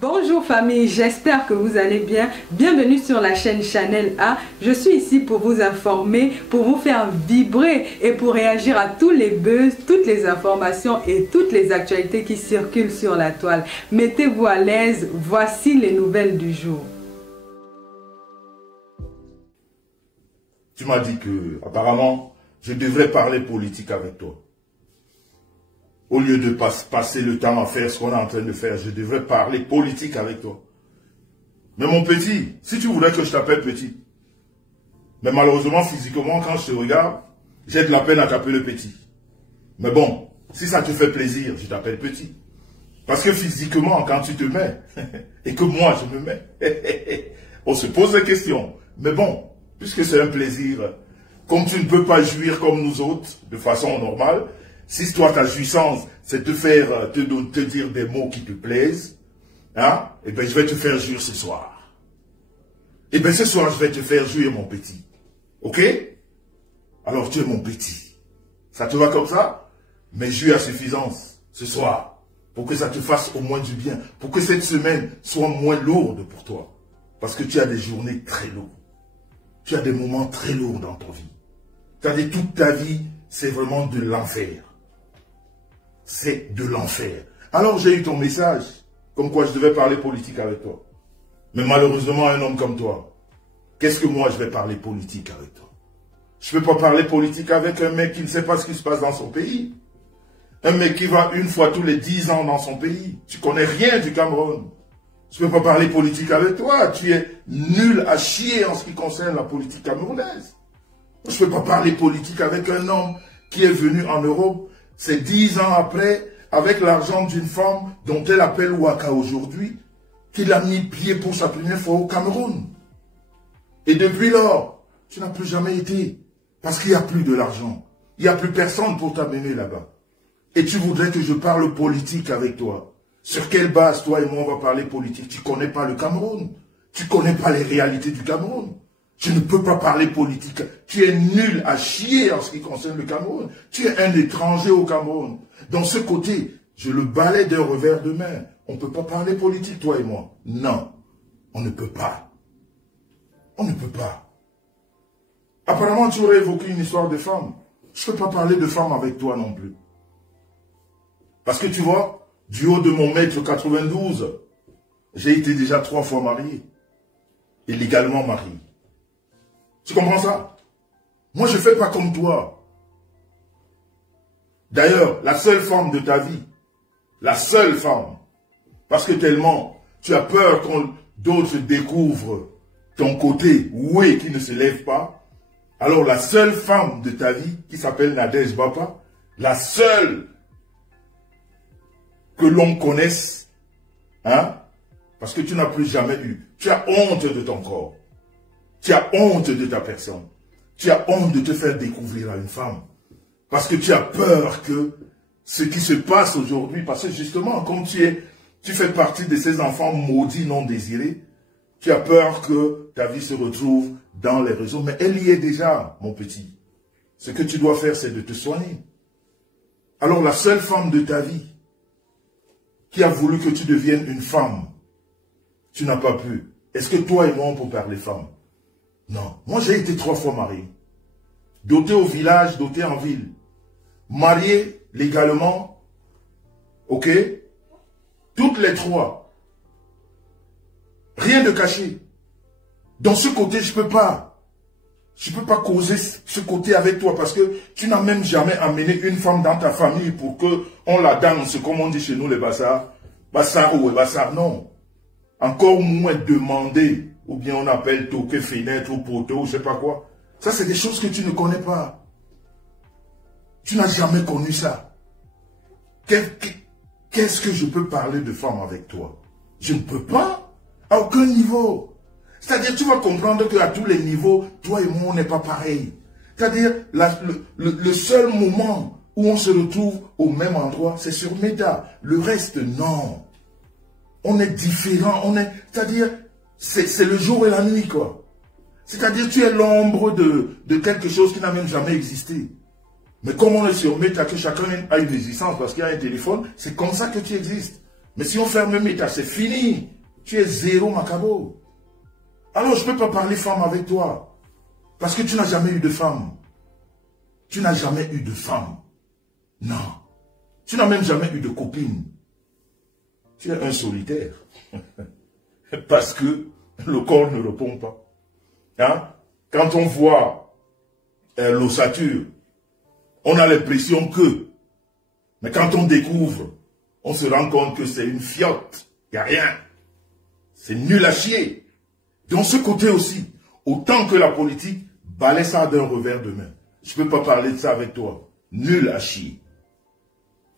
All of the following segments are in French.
Bonjour famille, j'espère que vous allez bien. Bienvenue sur la chaîne Chanel A. Je suis ici pour vous informer, pour vous faire vibrer et pour réagir à tous les buzz, toutes les informations et toutes les actualités qui circulent sur la toile. Mettez-vous à l'aise, voici les nouvelles du jour. Tu m'as dit que, apparemment, je devrais parler politique avec toi. Au lieu de passer le temps à faire ce qu'on est en train de faire, je devrais parler politique avec toi. Mais mon petit, si tu voudrais que je t'appelle petit, mais malheureusement, physiquement, quand je te regarde, j'ai de la peine à t'appeler petit. Mais bon, si ça te fait plaisir, je t'appelle petit. Parce que physiquement, quand tu te mets, et que moi je me mets, on se pose des questions. Mais bon, puisque c'est un plaisir, comme tu ne peux pas jouir comme nous autres, de façon normale, si toi ta jouissance, c'est de faire, te dire des mots qui te plaisent, hein, eh bien je vais te faire jouir ce soir. Eh bien ce soir, je vais te faire jouir mon petit. Ok? Alors tu es mon petit. Ça te va comme ça? Mais jouis à suffisance ce soir, pour que ça te fasse au moins du bien, pour que cette semaine soit moins lourde pour toi. Parce que tu as des journées très lourdes. Tu as des moments très lourds dans ta vie. C'est-à-dire toute ta vie, c'est vraiment de l'enfer. C'est de l'enfer. Alors j'ai eu ton message, comme quoi je devais parler politique avec toi. Mais malheureusement, un homme comme toi, qu'est-ce que moi je vais parler politique avec toi? Je ne peux pas parler politique avec un mec qui ne sait pas ce qui se passe dans son pays. Un mec qui va une fois tous les 10 ans dans son pays. Tu connais rien du Cameroun. Je ne peux pas parler politique avec toi. Tu es nul à chier en ce qui concerne la politique camerounaise. Je ne peux pas parler politique avec un homme qui est venu en Europe. C'est 10 ans après, avec l'argent d'une femme dont elle appelle Waka aujourd'hui, qu'il a mis pied pour sa première fois au Cameroun. Et depuis lors, tu n'as plus jamais été. Parce qu'il n'y a plus de l'argent. Il n'y a plus personne pour t'amener là-bas. Et tu voudrais que je parle politique avec toi. Sur quelle base, toi et moi, on va parler politique? Tu ne connais pas le Cameroun. Tu ne connais pas les réalités du Cameroun. Tu ne peux pas parler politique. Tu es nul à chier en ce qui concerne le Cameroun. Tu es un étranger au Cameroun. Dans ce côté, je le balaie d'un revers de main. On ne peut pas parler politique, toi et moi. Non, on ne peut pas. On ne peut pas. Apparemment, tu aurais évoqué une histoire de femme. Je ne peux pas parler de femme avec toi non plus. Parce que tu vois, du haut de mon mètre 92, j'ai été déjà 3 fois marié. Et légalement marié. Tu comprends ça? Moi, je ne fais pas comme toi. D'ailleurs, la seule femme de ta vie, la seule femme, parce que tellement tu as peur quand d'autres découvrent ton côté oué qui ne se lève pas, alors la seule femme de ta vie, qui s'appelle Nadège Bapa, la seule que l'on connaisse, hein, parce que tu n'as plus jamais eu, tu as honte de ton corps. Tu as honte de ta personne. Tu as honte de te faire découvrir à une femme. Parce que tu as peur que ce qui se passe aujourd'hui, parce que justement, comme tu fais partie de ces enfants maudits non désirés, tu as peur que ta vie se retrouve dans les réseaux. Mais elle y est déjà, mon petit. Ce que tu dois faire, c'est de te soigner. Alors la seule femme de ta vie qui a voulu que tu deviennes une femme, tu n'as pas pu. Est-ce que toi et moi, on peut parler femme? Non. Moi, j'ai été 3 fois marié. Doté au village, doté en ville. Marié légalement. Ok? Toutes les 3. Rien de caché. Dans ce côté, je peux pas. Je peux pas causer ce côté avec toi parce que tu n'as même jamais amené une femme dans ta famille pour que on la danse, comme on dit chez nous les bassards. Bassard ou bassard, non. Encore moins demander. Ou bien on appelle toquer fenêtre ou poteau ou je sais pas quoi. Ça, c'est des choses que tu ne connais pas. Tu n'as jamais connu ça. Qu'est-ce que je peux parler de femme avec toi? Je ne peux pas. À aucun niveau. C'est-à-dire, tu vas comprendre qu'à tous les niveaux, toi et moi, on n'est pas pareil. C'est-à-dire, le seul moment où on se retrouve au même endroit, c'est sur Meta. Le reste, non. On est différents. C'est-à-dire, c'est le jour et la nuit, quoi. C'est-à-dire, tu es l'ombre de quelque chose qui n'a même jamais existé. Mais comme on est sur Meta, que chacun a une existence parce qu'il y a un téléphone, c'est comme ça que tu existes. Mais si on ferme Meta, c'est fini. Tu es zéro Macabo. Alors je ne peux pas parler femme avec toi. Parce que tu n'as jamais eu de femme. Tu n'as jamais eu de femme. Non. Tu n'as même jamais eu de copine. Tu es un solitaire. Parce que le corps ne répond pas. Hein? Quand on voit l'ossature, on a l'impression que. Mais quand on découvre, on se rend compte que c'est une fiotte. Il n'y a rien. C'est nul à chier. Donc ce côté aussi, autant que la politique, balaie ça d'un revers de main. Je ne peux pas parler de ça avec toi. Nul à chier.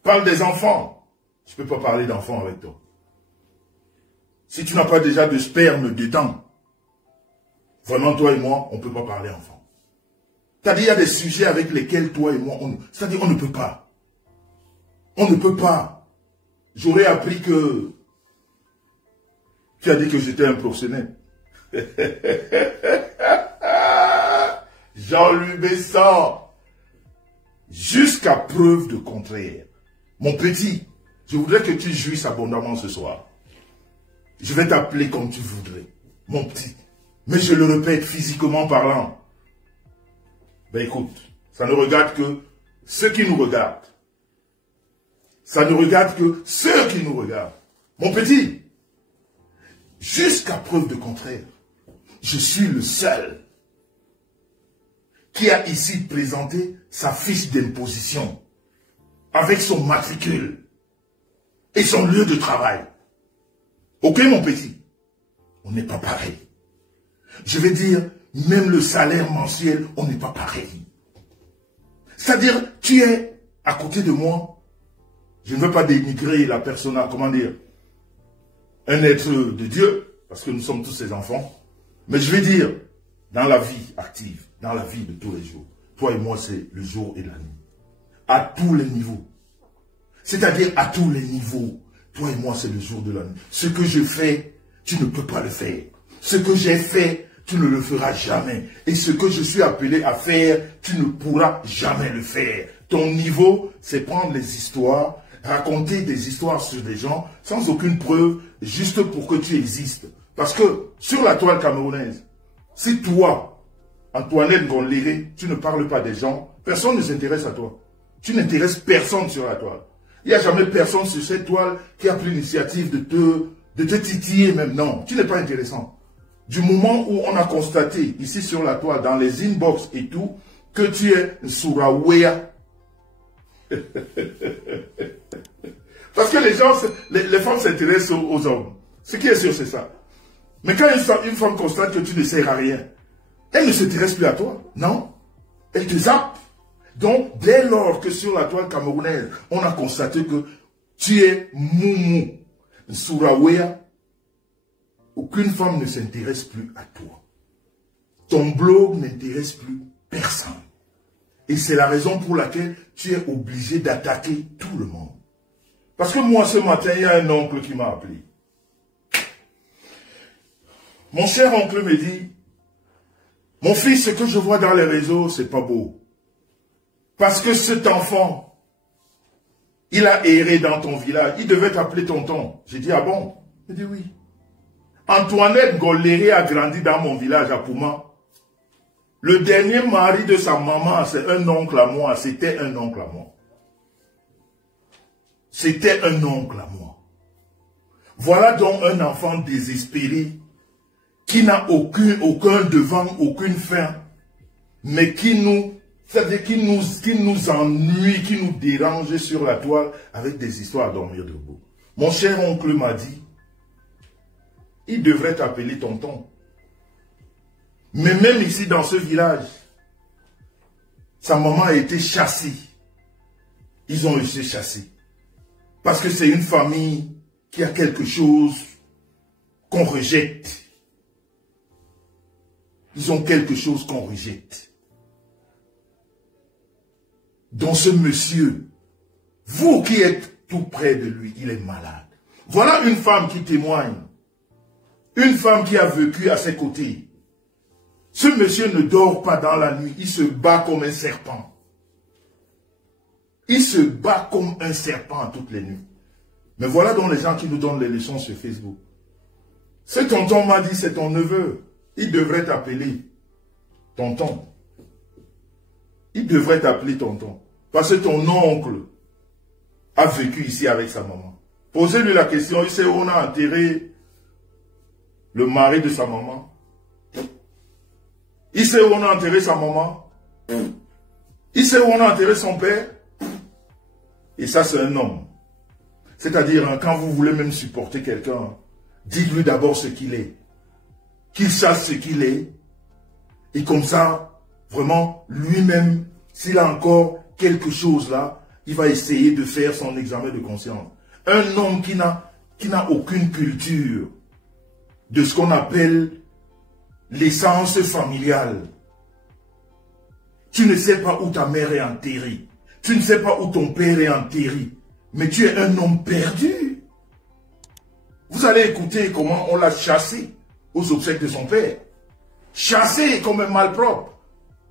Parle des enfants. Je ne peux pas parler d'enfants avec toi. Si tu n'as pas déjà de sperme dedans, vraiment toi et moi, on ne peut pas parler enfant. C'est-à-dire il y a des sujets avec lesquels toi et moi, c'est-à-dire on ne peut pas. On ne peut pas. J'aurais appris que tu as dit que j'étais un professionnel. Jean-Louis Besson. Jusqu'à preuve de contraire. Mon petit, je voudrais que tu jouisses abondamment ce soir. Je vais t'appeler comme tu voudrais. Mon petit. Mais je le répète, physiquement parlant. Ben écoute, ça ne regarde que ceux qui nous regardent. Ça ne regarde que ceux qui nous regardent. Mon petit, jusqu'à preuve de contraire, je suis le seul qui a ici présenté sa fiche d'imposition avec son matricule et son lieu de travail. Ok, mon petit? On n'est pas pareil. Je vais dire, même le salaire mensuel, on n'est pas pareil. C'est-à-dire, tu es à côté de moi. Je ne veux pas dénigrer la personne, comment dire, un être de Dieu, parce que nous sommes tous ses enfants. Mais je vais dire, dans la vie active, dans la vie de tous les jours, toi et moi, c'est le jour et la nuit. À tous les niveaux. C'est-à-dire à tous les niveaux. Toi et moi, c'est le jour de la nuit. Ce que je fais, tu ne peux pas le faire. Ce que j'ai fait, tu ne le feras jamais. Et ce que je suis appelé à faire, tu ne pourras jamais le faire. Ton niveau, c'est prendre les histoires, raconter des histoires sur des gens, sans aucune preuve, juste pour que tu existes. Parce que, sur la toile camerounaise, si toi, Antoinette Gonléré, tu ne parles pas des gens, personne ne s'intéresse à toi. Tu n'intéresses personne sur la toile. Il n'y a jamais personne sur cette toile qui a pris l'initiative de te titiller même. Non, tu n'es pas intéressant. Du moment où on a constaté, ici sur la toile, dans les inbox et tout, que tu es Sourawea. Parce que les femmes s'intéressent aux hommes. Ce qui est sûr, c'est ça. Mais quand une femme constate que tu ne sers à rien, elle ne s'intéresse plus à toi. Non. Elle te zappe. Donc, dès lors que sur la toile camerounaise, on a constaté que tu es Moumou, Sourawea, aucune femme ne s'intéresse plus à toi. Ton blog n'intéresse plus personne. Et c'est la raison pour laquelle tu es obligé d'attaquer tout le monde. Parce que moi, ce matin, il y a un oncle qui m'a appelé. Mon cher oncle me dit, mon fils, ce que je vois dans les réseaux, c'est pas beau. Parce que cet enfant, il a erré dans ton village. Il devait t'appeler tonton. J'ai dit, ah bon? Il dit oui. Antoinette Goléré a grandi dans mon village à Pouma. Le dernier mari de sa maman, c'est un oncle à moi. C'était un oncle à moi. C'était un oncle à moi. Voilà donc un enfant désespéré qui n'a aucun devant, aucune fin, mais qui nous ennuie, qui nous dérange sur la toile avec des histoires à dormir debout. Mon cher oncle m'a dit, il devrait t'appeler tonton. Mais même ici dans ce village, sa maman a été chassée. Ils ont été chassés. Parce que c'est une famille qui a quelque chose qu'on rejette. Ils ont quelque chose qu'on rejette. Donc ce monsieur, vous qui êtes tout près de lui, il est malade. Voilà une femme qui témoigne. Une femme qui a vécu à ses côtés. Ce monsieur ne dort pas dans la nuit, il se bat comme un serpent. Il se bat comme un serpent toutes les nuits. Mais voilà donc les gens qui nous donnent les leçons sur Facebook. Ce tonton m'a dit, c'est ton neveu. Il devrait t'appeler tonton. Il devrait t'appeler tonton. Parce que ton oncle a vécu ici avec sa maman. Posez-lui la question, il sait où on a enterré le mari de sa maman. Il sait où on a enterré sa maman. Il sait où on a enterré son père. Et ça, c'est un homme. C'est-à-dire, quand vous voulez même supporter quelqu'un, dites-lui d'abord ce qu'il est. Qu'il sache ce qu'il est. Et comme ça, vraiment, lui-même, s'il a encore quelque chose là, il va essayer de faire son examen de conscience. Un homme qui n'a aucune culture de ce qu'on appelle l'essence familiale. Tu ne sais pas où ta mère est enterrée. Tu ne sais pas où ton père est enterré. Mais tu es un homme perdu. Vous allez écouter comment on l'a chassé aux obsèques de son père. Chassé comme un malpropre.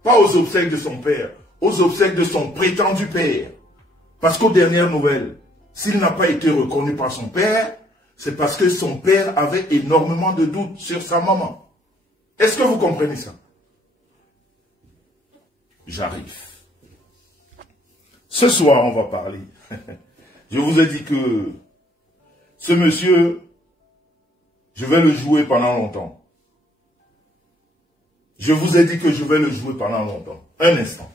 Pas aux obsèques de son père, aux obsèques de son prétendu père. Parce qu'aux dernières nouvelles, s'il n'a pas été reconnu par son père, c'est parce que son père avait énormément de doutes sur sa maman. Est-ce que vous comprenez ça? J'arrive. Ce soir, on va parler. Je vous ai dit que ce monsieur, je vais le jouer pendant longtemps. Je vous ai dit que je vais le jouer pendant longtemps. Un instant.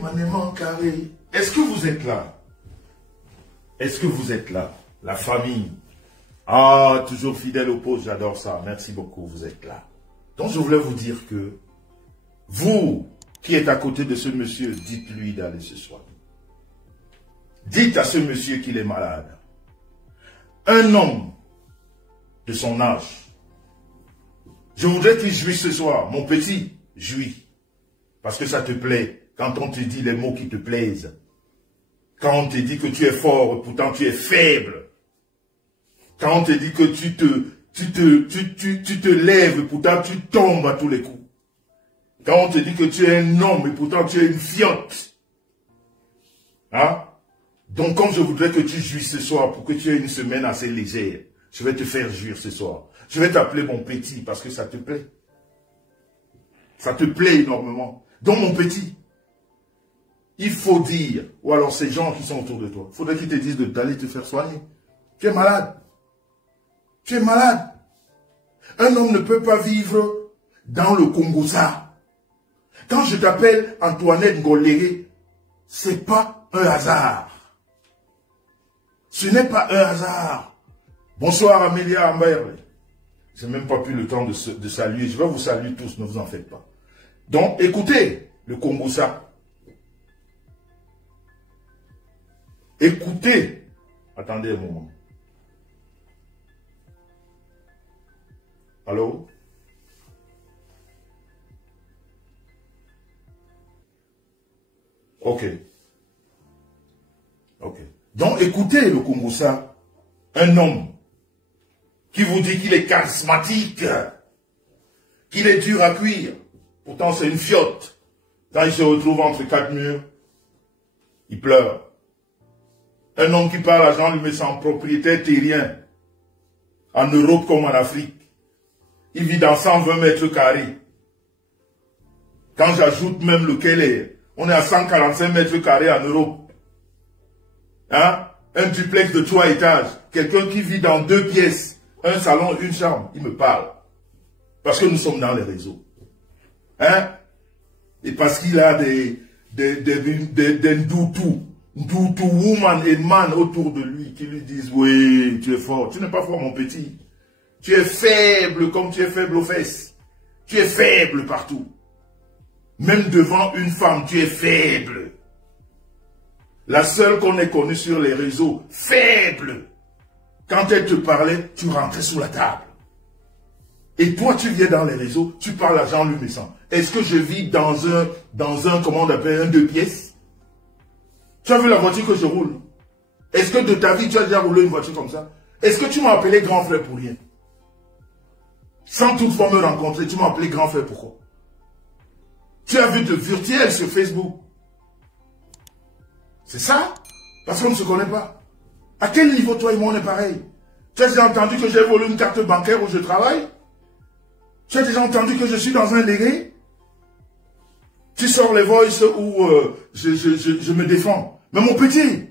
Manement carré. Est-ce que vous êtes là? Est-ce que vous êtes là? La famille. Ah, toujours fidèle au poste, j'adore ça. Merci beaucoup, vous êtes là. Donc je voulais vous dire que vous qui êtes à côté de ce monsieur, dites-lui d'aller ce soir. Dites à ce monsieur qu'il est malade. Un homme de son âge. Je voudrais qu'il jouisse ce soir. Mon petit, jouis. Parce que ça te plaît. Quand on te dit les mots qui te plaisent. Quand on te dit que tu es fort, pourtant tu es faible. Quand on te dit que tu te lèves, pourtant tu tombes à tous les coups. Quand on te dit que tu es un homme, et pourtant tu es une fiotte. Hein? Donc comme je voudrais que tu jouisses ce soir, pour que tu aies une semaine assez légère, je vais te faire jouir ce soir. Je vais t'appeler mon petit, parce que ça te plaît. Ça te plaît énormément. Donc mon petit, il faut dire, ou alors ces gens qui sont autour de toi, il faudrait qu'ils te disent d'aller te faire soigner. Tu es malade. Tu es malade. Un homme ne peut pas vivre dans le Congo-Ça. Quand je t'appelle Antoinette Ngoléré, c'est pas un hasard. Ce n'est pas un hasard. Bonsoir Amélia Amber. Je n'ai même pas eu le temps de saluer. Je vais vous saluer tous, ne vous en faites pas. Donc, écoutez le Congo-Ça. Écoutez. Attendez un moment. Allô? Ok. Ok. Donc, écoutez le Congo-Ça. Un homme qui vous dit qu'il est charismatique, qu'il est dur à cuire. Pourtant, c'est une fiotte. Quand il se retrouve entre quatre murs, il pleure. Un homme qui parle à Jean Lumessant, propriétaire terrien, en Europe comme en Afrique. Il vit dans 120 mètres carrés. Quand j'ajoute même le Keller, on est à 145 mètres carrés en Europe. Hein? Un duplex de 3 étages. Quelqu'un qui vit dans 2 pièces, un salon, une chambre, il me parle. Parce que nous sommes dans les réseaux. Hein? Et parce qu'il a des Ndoutou woman et man autour de lui qui lui disent, oui, tu es fort. Tu n'es pas fort, mon petit. Tu es faible comme tu es faible aux fesses. Tu es faible partout. Même devant une femme, tu es faible. La seule qu'on ait connue sur les réseaux, faible. Quand elle te parlait, tu rentrais sous la table. Et toi, tu viens dans les réseaux, tu parles à Jean Lumessant. Est-ce que je vis dans un, comment on appelle, un 2 pièces? Tu as vu la voiture que je roule? Est-ce que de ta vie, tu as déjà roulé une voiture comme ça? Est-ce que tu m'as appelé grand frère pour rien? Sans toutefois me rencontrer, tu m'as appelé grand frère pourquoi? Tu as vu de virtuel sur Facebook. C'est ça? Parce qu'on ne se connaît pas. À quel niveau toi et moi on est pareil? Tu as déjà entendu que j'ai volé une carte bancaire où je travaille? Tu as déjà entendu que je suis dans un légué? Tu sors les voices où je me défends. Mais mon petit,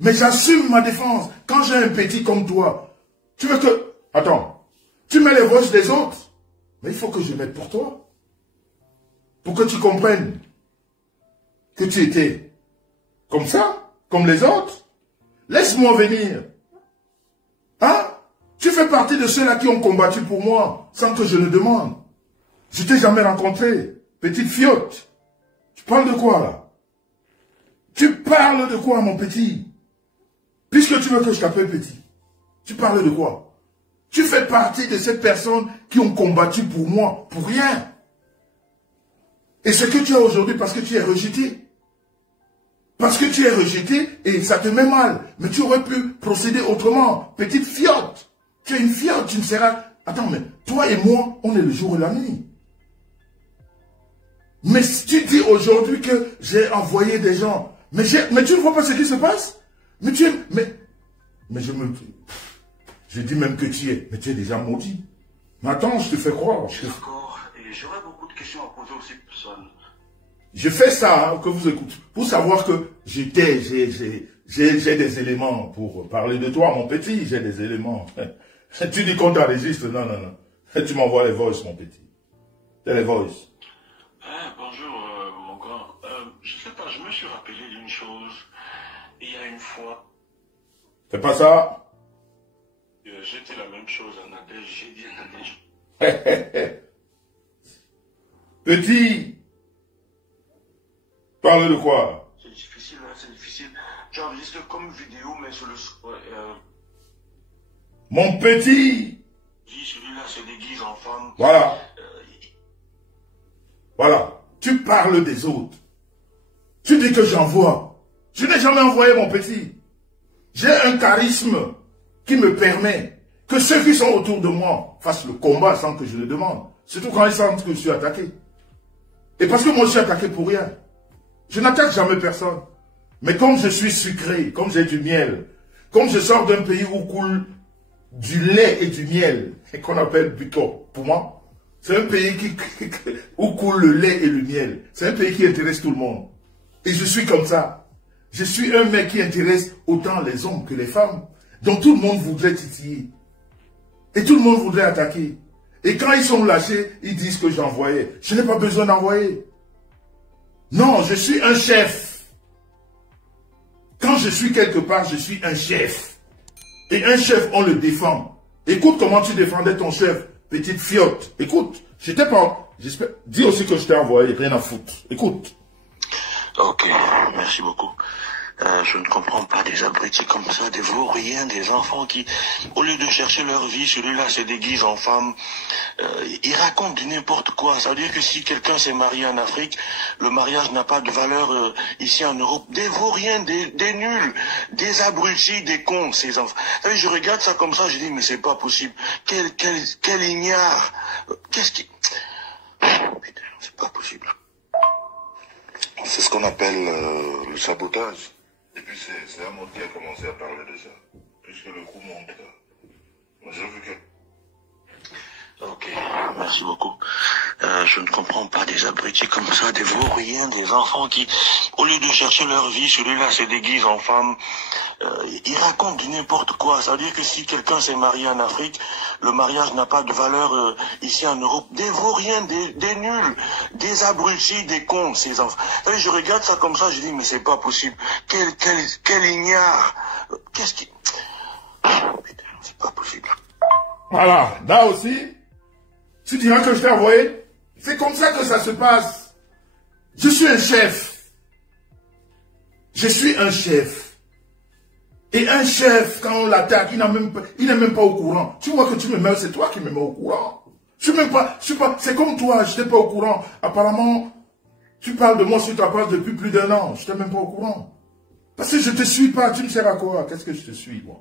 mais j'assume ma défense. Quand j'ai un petit comme toi, tu veux que... Attends, tu mets les voices des autres. Mais il faut que je mette pour toi. Pour que tu comprennes que tu étais comme ça, comme les autres. Laisse-moi venir. Hein? Tu fais partie de ceux-là qui ont combattu pour moi, sans que je le demande. Je t'ai jamais rencontré. Petite fiotte. Tu parles de quoi, là? Tu parles de quoi, mon petit? Puisque tu veux que je t'appelle petit. Tu parles de quoi? Tu fais partie de ces personnes qui ont combattu pour moi, pour rien. Et ce que tu as aujourd'hui, parce que tu es rejeté. Parce que tu es rejeté et ça te met mal. Mais tu aurais pu procéder autrement. Petite fiotte. Tu es une fiotte, tu ne seras... Attends, mais toi et moi, on est le jour et la nuit. Mais si tu dis aujourd'hui que j'ai envoyé des gens, mais tu ne vois pas ce qui se passe? Mais tu es... Mais je dis même que tu es, mais tu es déjà maudit. Mais attends, je te fais croire. D'accord, et j'aurais beaucoup de questions à poser aussi, personne. Je fais ça, hein, que vous écoutez, pour savoir que j'ai des éléments pour parler de toi, mon petit, j'ai des éléments. Tu dis qu'on t'enregistre, non, non, non. Tu m'envoies les voices, mon petit. C'est les voices. Bonjour, mon grand. Je sais pas, je me suis rappelé d'une chose. Il y a une fois... C'est pas ça? J'ai dit la même chose à Nadège, j'ai dit à Nadège. Petit, parle de quoi? C'est difficile, hein, c'est difficile. Tu enregistres comme vidéo, mais sur le... Mon petit! Celui-là se déguise en femme. Voilà. Voilà. Tu parles des autres. Tu dis que j'envoie. Je n'ai jamais envoyé, mon petit. J'ai un charisme qui me permet que ceux qui sont autour de moi fassent le combat sans que je le demande. Surtout quand ils sentent que je suis attaqué. Et parce que moi je suis attaqué pour rien. Je n'attaque jamais personne. Mais comme je suis sucré, comme j'ai du miel, comme je sors d'un pays où coule du lait et du miel, et qu'on appelle Buto, pour moi, c'est un pays où coule le lait et le miel. C'est un pays qui intéresse tout le monde. Et je suis comme ça. Je suis un mec qui intéresse autant les hommes que les femmes. Donc tout le monde voudrait titiller. Et tout le monde voudrait attaquer. Et quand ils sont lâchés, ils disent que j'envoyais. Je n'ai pas besoin d'envoyer. Non, je suis un chef. Quand je suis quelque part, je suis un chef. Et un chef, on le défend. Écoute comment tu défendais ton chef, petite fiotte. Écoute, j'étais pas... Dis aussi que je t'ai envoyé, rien à foutre. Écoute. Ok, merci beaucoup. Je ne comprends pas des abrutis comme ça, des vauriens, des enfants qui, au lieu de chercher leur vie, celui-là se déguise en femme. Ils racontent du n'importe quoi. Ça veut dire que si quelqu'un s'est marié en Afrique, le mariage n'a pas de valeur ici en Europe. Des vauriens, des nuls, des abrutis, des cons, ces enfants. Et je regarde ça comme ça, je dis, mais c'est pas possible. Quel ignare. Qu'est-ce qui... Putain, c'est pas possible. C'est ce qu'on appelle le sabotage. Et puis c'est un mot qui a commencé à parler déjà. Puisque le coup monte là. Moi j'ai vu que... Ok, merci beaucoup. Je ne comprends pas des abrutis comme ça, des vauriens, des enfants qui, au lieu de chercher leur vie, celui-là se déguise en femme. Ils racontent du n'importe quoi. Ça veut dire que si quelqu'un s'est marié en Afrique, le mariage n'a pas de valeur ici en Europe. Des vauriens, des nuls, des abrutis, des cons, ces enfants. Et je regarde ça comme ça, je dis, mais c'est pas possible. Quel ignare. Qu'est-ce qui... Putain, c'est pas possible. Voilà, là aussi, tu diras que je t'ai envoyé. C'est comme ça que ça se passe. Je suis un chef. Je suis un chef. Et un chef, quand on l'attaque, il n'est même pas au courant. Tu vois que tu me mets, c'est toi qui me mets au courant. C'est comme toi, je n'étais pas au courant. Apparemment, tu parles de moi sur ta page depuis plus d'1 an. Je n'étais même pas au courant. Parce que je ne te suis pas. Tu me sers à quoi? Qu'est-ce que je te suis, moi?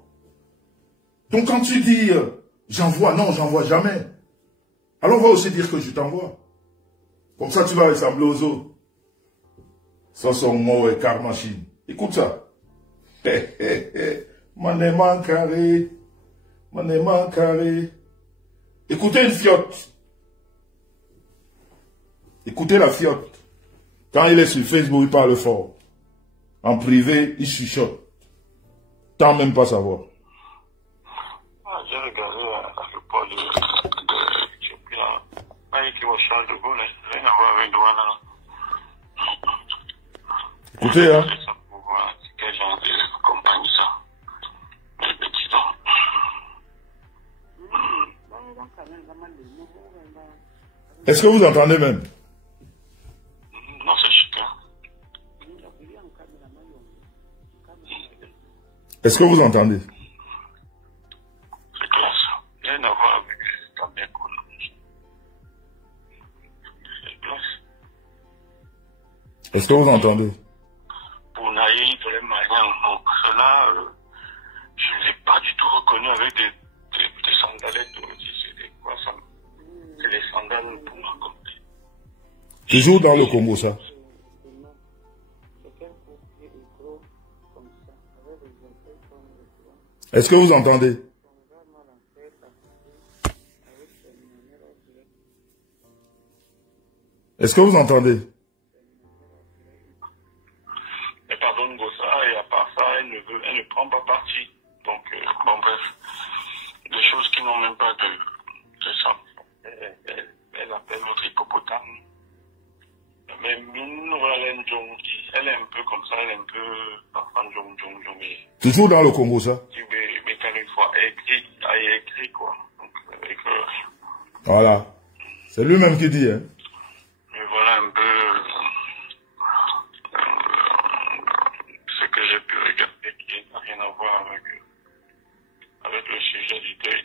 Donc quand tu dis, j'envoie, non, j'envoie jamais. Alors on va aussi dire que je t'envoie. Comme ça, tu vas ressembler aux autres. Ça, son mot et car machine. Écoute ça. Manéman carré. Manéman carré. Écoutez une fiotte. Écoutez la fiotte. Quand il est sur Facebook, il parle fort. En privé, il chuchote. Tant même pas savoir. J'ai regardé le port de Éthiopie là. Qui va changer de Gaulle, rien à voir avec Douala. Écoutez, hein. C'est ça pour voir quel genre de compagnie ça. Les petits dents. Est-ce que vous entendez même? Non, c'est chica. Est-ce que vous entendez? C'est classe. Rien à voir avec ta bien cool. C'est classe. Est-ce que vous entendez? Pour Naïd, les Mariens, donc cela, je ne l'ai pas du tout reconnu avec des sandalettes. C'est quoi ça? C'est les sandales pour ma compagnie. Toujours dans le Congo, ça. Est-ce que vous entendez? Est-ce que vous entendez? Elle pardonne Gossa et à part ça, elle ne prend pas parti. Donc, bon bref, des choses qui n'ont même pas de sens. Elle appelle notre hippopotame. Mais elle est un peu comme ça, elle est un peu parfois jong. Toujours dans le Congo, ça. Mais quand une fois, elle écrit quoi. Donc, avec, voilà. C'est lui-même qui dit, hein. mais voilà un peu ce que j'ai pu regarder qui n'a rien à voir avec le sujet du deuil.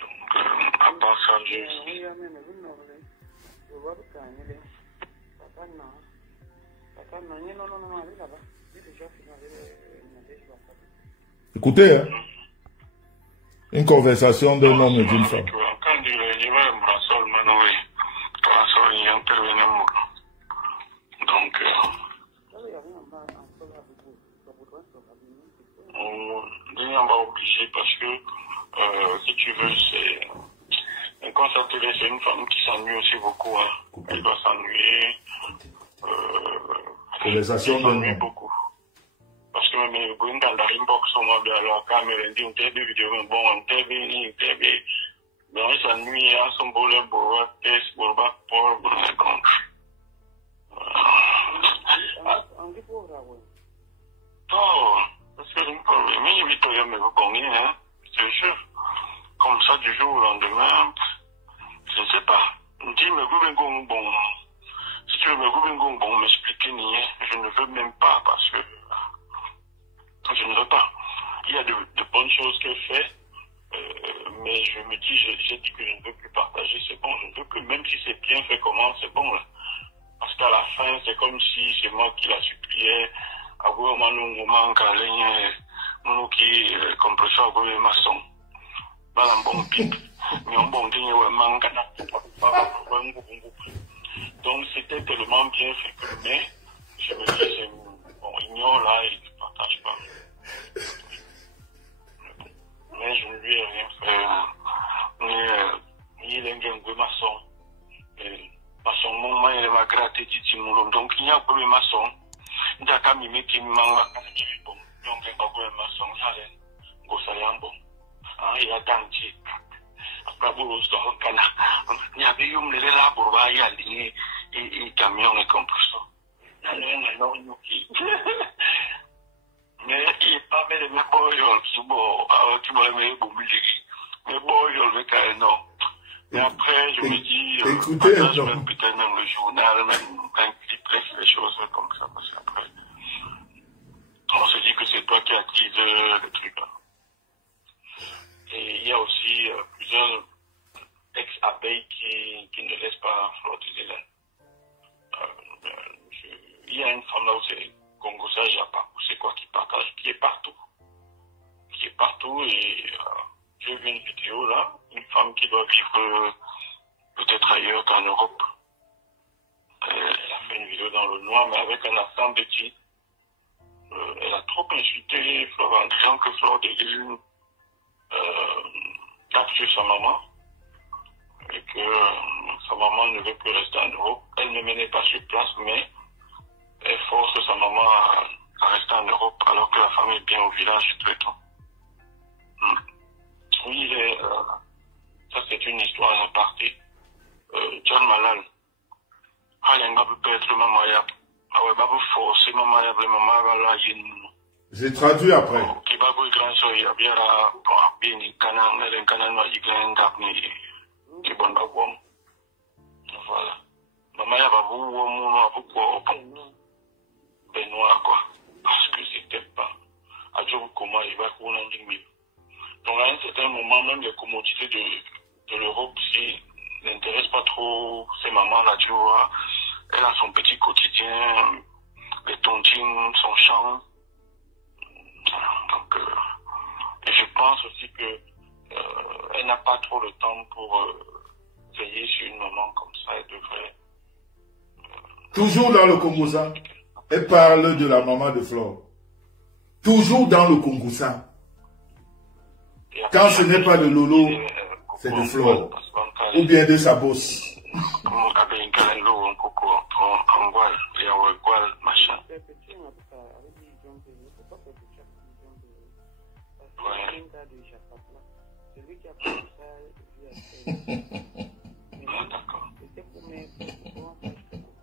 Donc, à part ça, Écoutez, hein. Une conversation d'un homme et d'une femme. Quand il va un brassol, maintenant, oui. Brassol, il intervient au donc, on n'est pas obligé parce que, si tu veux, c'est un concert télé, c'est une femme qui s'ennuie aussi beaucoup. Hein. Elle doit s'ennuyer. Conversation elle s'ennuie beaucoup. Parce que me going dans la inbox sur moi, bien la caméra, dit on t'a vidéo, mais bon, on t'a vu, mais ça nuit à son boulot, pour test, pour bac, pour compte. Oh, c'est un problème, mais Victoria me veut combien, hein, c'est sûr. Comme ça, du jour au lendemain, je ne sais pas. Dis, me gouverne bon. Si tu veux me gouverner bon, m'expliquer, je ne veux même pas parce que je ne veux pas. Il y a de bonnes choses qu'elle fait, mais je me dis, j'ai dit que je ne veux plus partager, c'est bon. Je ne veux que même si c'est bien fait comment, c'est bon là. Parce qu'à la fin, c'est comme si c'est moi qui la suppliais. À vous, moment qui compression à vous, maçon. Bon pipe. Mais on bon dîner, manque donc c'était tellement bien fait que mais je me dis, bon, ignore là, il ne partage pas. Mais je ne lui ai rien fait. Ni il est un peu maçon. Maçon, mon main, il m'a gratté, dit donc il y a un peu maçon. Il y a quand même qui m'a bon. Donc il y a pas de maçon, ça l'est. Bon. Il y a tant de Bravo, il y avait une là pour voir et camion et compresseur. Mais il n'est pas de mes boyaux qui vont me bouger. Mes boyaux, le non. Mais après, je me dis, écoutez, même putain, même le journal, même quand il presse les choses comme ça, parce qu'après, on se dit que c'est toi qui attise le truc là. Et il y a aussi plusieurs ex-abeilles qui ne laissent pas flotter les laines. Il y a une femme là où c'est Congosa Japa, c'est quoi qui partage, qui est partout. Qui est partout et j'ai vu une vidéo là, une femme qui doit vivre peut-être ailleurs qu'en Europe. Elle a fait une vidéo dans le noir mais avec un accent petit. Elle a trop insulté Flore en disant que Flore de Lille tape sur sa maman et que sa maman ne veut plus rester en Europe. Elle ne menait pas sur place, mais elle force sa maman à rester en Europe alors que la femme est bien au village tout le temps. Oui, ça c'est une histoire à partie. John Malal, elle n'a pas pu être maman, elle n'a pas pu forcer maman, maman, là, j'ai traduit après. Kibabu grand so ya biara bien kana ngelen kana no iglen gap ni kibonda bom. Voilà. Maman ya babu wo mu no abuko Benoît quoi parce que c'était pas à Dieu comment il va qu'on en dit. Donc à un certain moment même les commodités de l'Europe si n'intéressent pas trop ces mamans là tu vois. Elle a son petit quotidien, les tontines, son champ. Donc, et je pense aussi que elle n'a pas trop le temps pour veiller sur une maman comme ça. Elle devrait. Toujours dans le Congosa, elle parle de la maman de Flore. Toujours dans le Congosa. Quand ce n'est pas de Lolo, c'est de Flore. Ou bien de sa bosse. Celui qui a pris ça, lui a fait. D'accord. C'était pour mettre, pour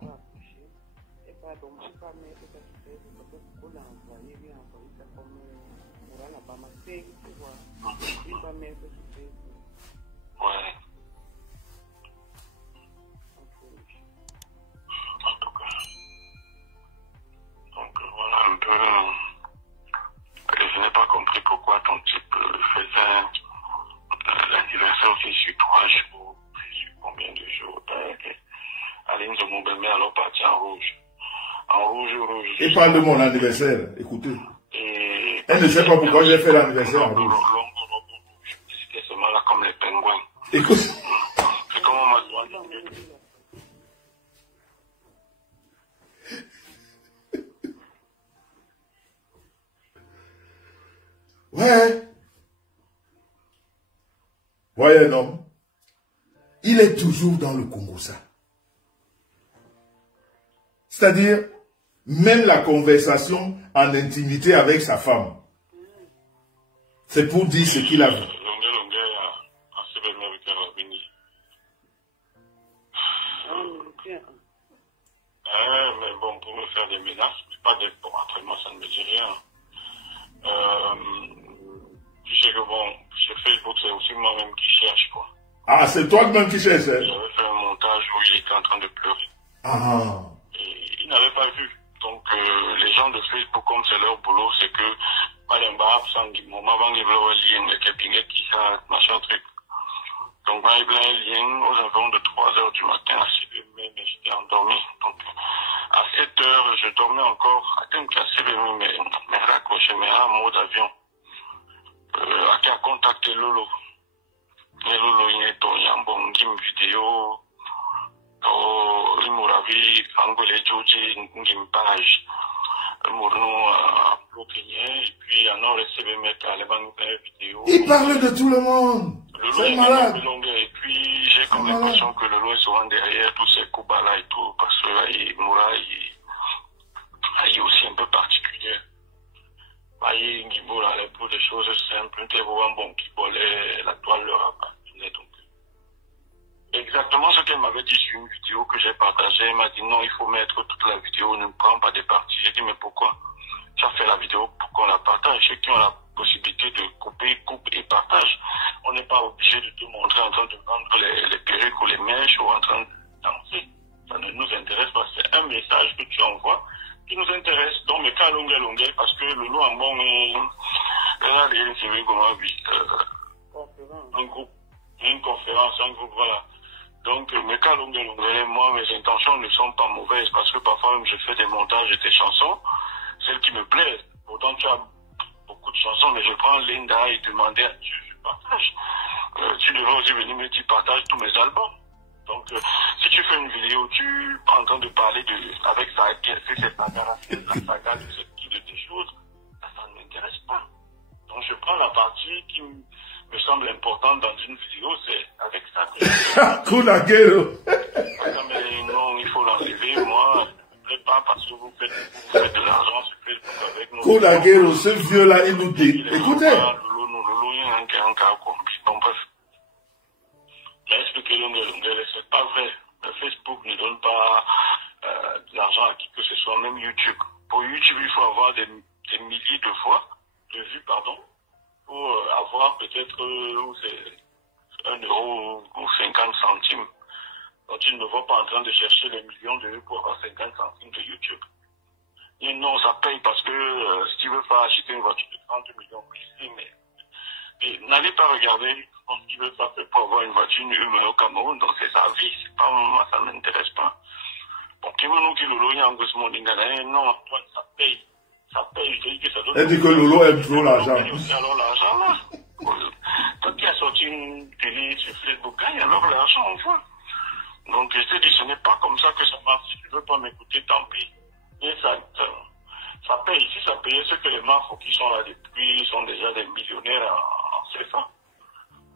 pas accoucher. Et pas donc, je pas mettre ça sur Facebook, pour l'envoyer, lui envoyer ça comme pour la Bama, tu vois. Il va mettre sur Facebook. Ouais. En tout cas. Donc voilà un peu. Je n'ai pas compris pourquoi ton type faisait l'anniversaire aussi sur 3 jours, sur combien de jours. Aline de Moubembe alors parti en rouge. En rouge, rouge. Il parle de mon anniversaire, écoutez. Elle ne sait pas pourquoi j'ai fait l'anniversaire en rouge. C'était seulement là comme les pingouins. Écoute. C'est comme on m'a demandé. Ouais. Voyez un homme. Il est toujours dans le Congosa. C'est-à-dire, même la conversation en intimité avec sa femme. C'est pour dire ce qu'il a vu. Mais bon, pour me faire des menaces, pas de bon, après moi ça ne me dit rien. Tu sais que bon, sur Facebook c'est aussi moi-même qui cherche quoi. Ah, c'est toi-même qui cherche. J'avais fait un montage où il était en train de pleurer. Ah. Et il n'avait pas vu. Donc les gens de Facebook, comme c'est leur boulot, c'est que machin truc. Donc il y a un lien aux environs de 3 h du matin à 6 h, mais j'étais endormi. Donc à 7 h, je dormais encore. À 6 h, mais raccroché, mais à un mot d'avion. Qui a contacté Lolo. Et Lolo, il est en bon vidéo. Il m'a vu angolais Joji, une page. Et puis, on a reçu vidéo. Il parle de tout le monde. C'est malade. Et puis, j'ai comme l'impression que le lot est souvent derrière tous ces coups-là et tout, parce que Moura est aussi un peu particulier. Il y a pour des choses simples, bon, qui volait la toile leur appartenait. Donc, exactement ce qu'elle m'avait dit sur une vidéo que j'ai partagée. Elle m'a dit non, il faut mettre toute la vidéo, ne prends pas des parties. J'ai dit mais pourquoi? Tu as fait la vidéo pour qu'on la partage. Ceux qui ont la possibilité de couper, coupe et partage. On n'est pas obligé de te montrer en train de vendre les perruques ou les mèches ou en train de danser. Ça ne nous intéresse pas. C'est un message que tu envoies qui nous intéresse. Donc, mais quand longue, parce que le lot en bon, un groupe, une conférence, un groupe, voilà. Donc, mais quand moi, mes intentions ne sont pas mauvaises parce que parfois même je fais des montages et des chansons, celles qui me plaisent. Pourtant, tu as beaucoup de chansons, mais je prends Linda et demander à Dieu, je partage. Tu devrais aussi venir me dire, partage tous mes albums. Donc, si tu fais une vidéo, tu es en train de parler avec sa la saga de ce type de choses, ça ne m'intéresse pas. Donc, je prends la partie qui me semble importante dans une vidéo, c'est avec ça que je Kounaguero. Mais non, il faut l'enlever, moi, je ne plais pas parce que vous faites de l'argent sur Facebook avec nous. Kounaguero, ce vieux-là, il nous dit, écoutez. Donc, bref. J'ai expliqué c'est pas vrai. Facebook ne donne pas de l'argent à qui que ce soit, même YouTube. Pour YouTube, il faut avoir des milliers de vues, pour avoir peut-être 1 euro ou 50 centimes. Donc tu ne me vois pas en train de chercher les millions de vues pour avoir 50 centimes de YouTube. Et non, ça paye parce que si tu veux pas acheter une voiture de 30 millions, mais n'allez pas regarder ce qu'il veut pas faire pour avoir une voiture humaine au Cameroun, donc c'est sa vie, c'est pas moi, ça ne m'intéresse pas. Bon, qui veut nous qui Lolo y a un gossement non, ça paye. Ça paye, je te dis que ça donne. Elle dit que Lolo aime trop l'argent. Alors l'argent là. Quand tu as sorti une télé sur Facebook, il y a alors l'argent, on voit. Donc je te dis, ce n'est pas comme ça que ça marche. Si tu ne veux pas m'écouter, tant pis. Et ça paye. Si ça payait, ceux que les marques qui sont là depuis sont déjà des millionnaires en CFA.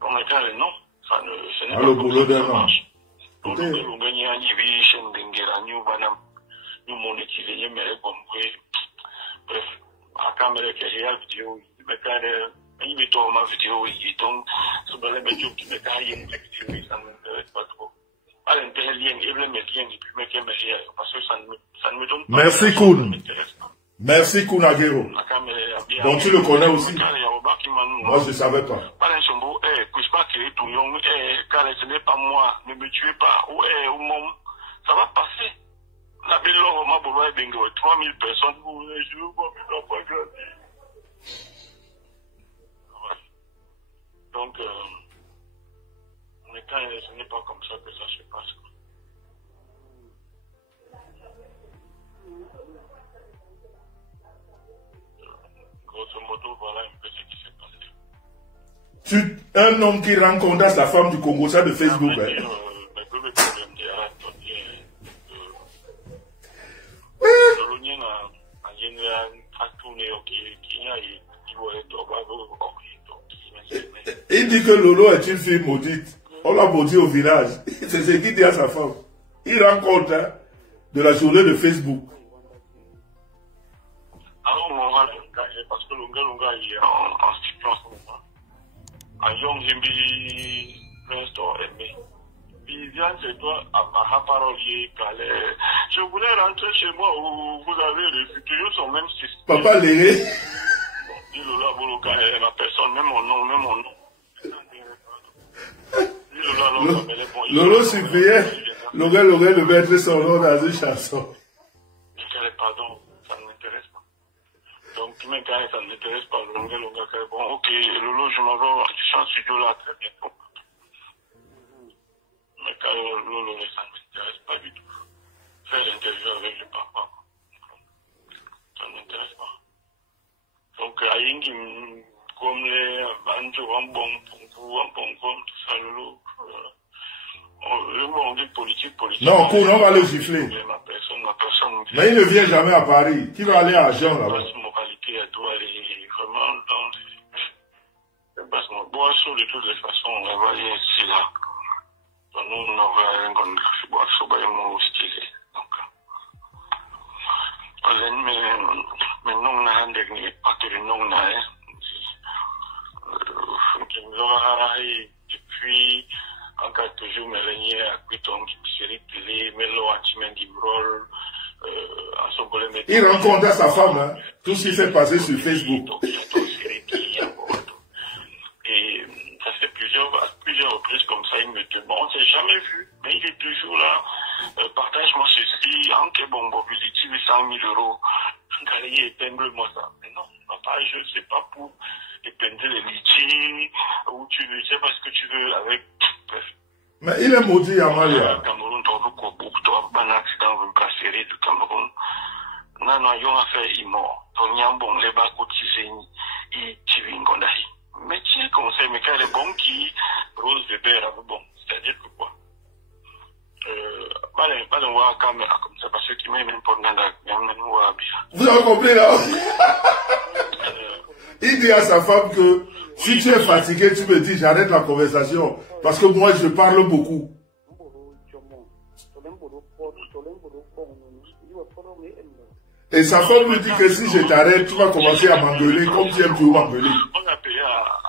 Donc maintenant, non, ce n'est pas comme ça que ça marche. Donc nous monétiser, mais comme bref, à caméra qui est la vidéo, il met tout ma vidéo, il tombe sur les médias qui mettent à y vidéo, ça ne m'intéresse pas trop. À l'intérieur, il veut mettre rien et puis mettre un média parce que ça ne me donne pas. Merci Koun. Merci Kounaguero. Donc tu le connais aussi. Moi je ne savais pas. Ce n'est pas moi, ne me tuez pas. Ça va passer. La belle Roma Boulou est bingo, 3000 personnes, je ne vois pas grandir. Donc, mais quand ce n'est pas comme ça que ça se passe. Grosso modo, voilà un peu ce qui s'est passé. Un homme qui rencontre sa femme du Congo, ça de Facebook. Il dit que Lolo est une fille maudite. On l'a maudit au village. C'est ce qu'il dit à sa femme. Il rencontre de la journée de Facebook. Alors, on va parce que Lunga est en cycle en ce moment. En Yom Zimbi, l'instant aimé. Viviane, c'est toi, à parolier, Calais. Je voulais rentrer chez moi où vous avez les toujours son même système. Papa Léré. Dis Lola Boloka, ma personne, même mon nom, même mon nom. Lolo suppliait, Loga le mettre son nom dans une chanson. Pardon, ça ne m'intéresse pas. Donc, même quand ça ne m'intéresse pas, Longa, bon, ok, Lolo, je m'en vais, je suis en studio là très bientôt. Mais quand Lolo, ça ne m'intéresse pas du tout. Faire l'interview avec le papa, ça ne m'intéresse pas. Donc, Aïngi, comme les banjo, un bon comme tout ça, Lolo. On dit politique. Non, on va le gifler. Ma personne. Mais il ne vient jamais à Paris. Qui va aller à Agen là-bas? La moralité, elle doit aller vraiment dans. Bon, sur de toutes les façons, on va aller ici là. Nous, on va un grand bois, sur mon style. Donc, mais non, on a un dernier, pas que le nom, on a depuis. Encore toujours me régner à Kuton, série télé, Melo, Antimendibrol, à son collègue. Il rencontre sa femme, hein, tout ce qui s'est passé sur Facebook. Et ça fait plusieurs reprises comme ça, il me dit, bon, on ne s'est jamais vu, mais il est toujours là, partage-moi ceci, en que bon, mobility, 100 000 euros, épingle-moi ça. Mais non, papa, je ne sais pas pour épingler les litiges, ou tu veux, c'est parce que tu veux avec. Mais il est maudit, Amalia. Cameroun, tu as un accident de du Cameroun. Non, il y a fait immort. Donc, il y a un bon débat cotisé, il t'y mais tu sais, conseil, mais quand les bons qui rose de père, bon, c'est-à-dire que quoi? Pas de voir la caméra comme ça, parce que qui m'aime pas dans vous avez compris là? Il dit à sa femme que si tu es fatigué, tu me dis j'arrête la conversation parce que moi je parle beaucoup. Et sa femme lui dit que si je t'arrête, tu vas commencer à m'engueuler comme tu aimes toujours m'engueuler. On a payé à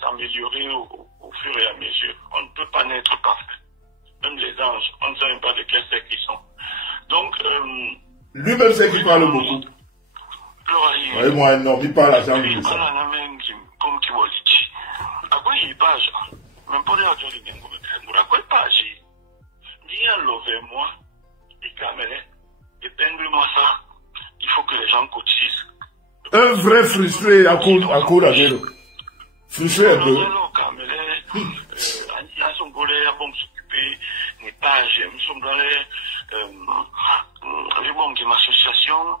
s'améliorer au fur et à mesure. On ne peut pas naître parfait. Même les anges, on ne sait même pas de quel sexe ils sont. Donc, lui-même sait qu'il parle beaucoup. Oui, moi, non, il parle à Jean-Louis. Comme tu vois, à quoi il page? Même pas les gens qui viennent à quoi il page? Viens lever moi, et caméra, épingle-moi ça. Il faut que les gens cotisent. Un vrai frustré à cause à vélo. Frustré un peu. À son volet, à bon s'occuper, n'est pas, nous sommes dans les bons de l'association,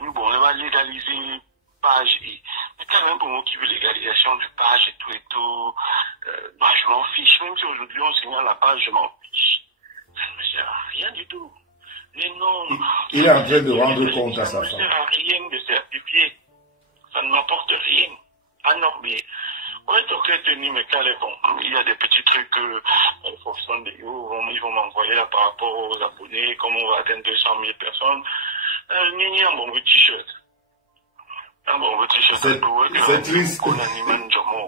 nous bon, on va légaliser page et quand même pour moi qui veut légalisation du page et tout, bah, je m'en fiche, même si aujourd'hui on signale la page, je m'en fiche. Ça ne me sert à rien du tout. Mais non. Il est en train de rendre compte à sa femme. Ça ne me sert à rien de certifier. Ça ne m'apporte rien. Ah non, mais ouais, donc, il y a des petits trucs ils vont m'envoyer là par rapport aux abonnés, comme on va atteindre 200 000 personnes. Ni un bon t-shirt. Un bon t-shirt. C'est triste.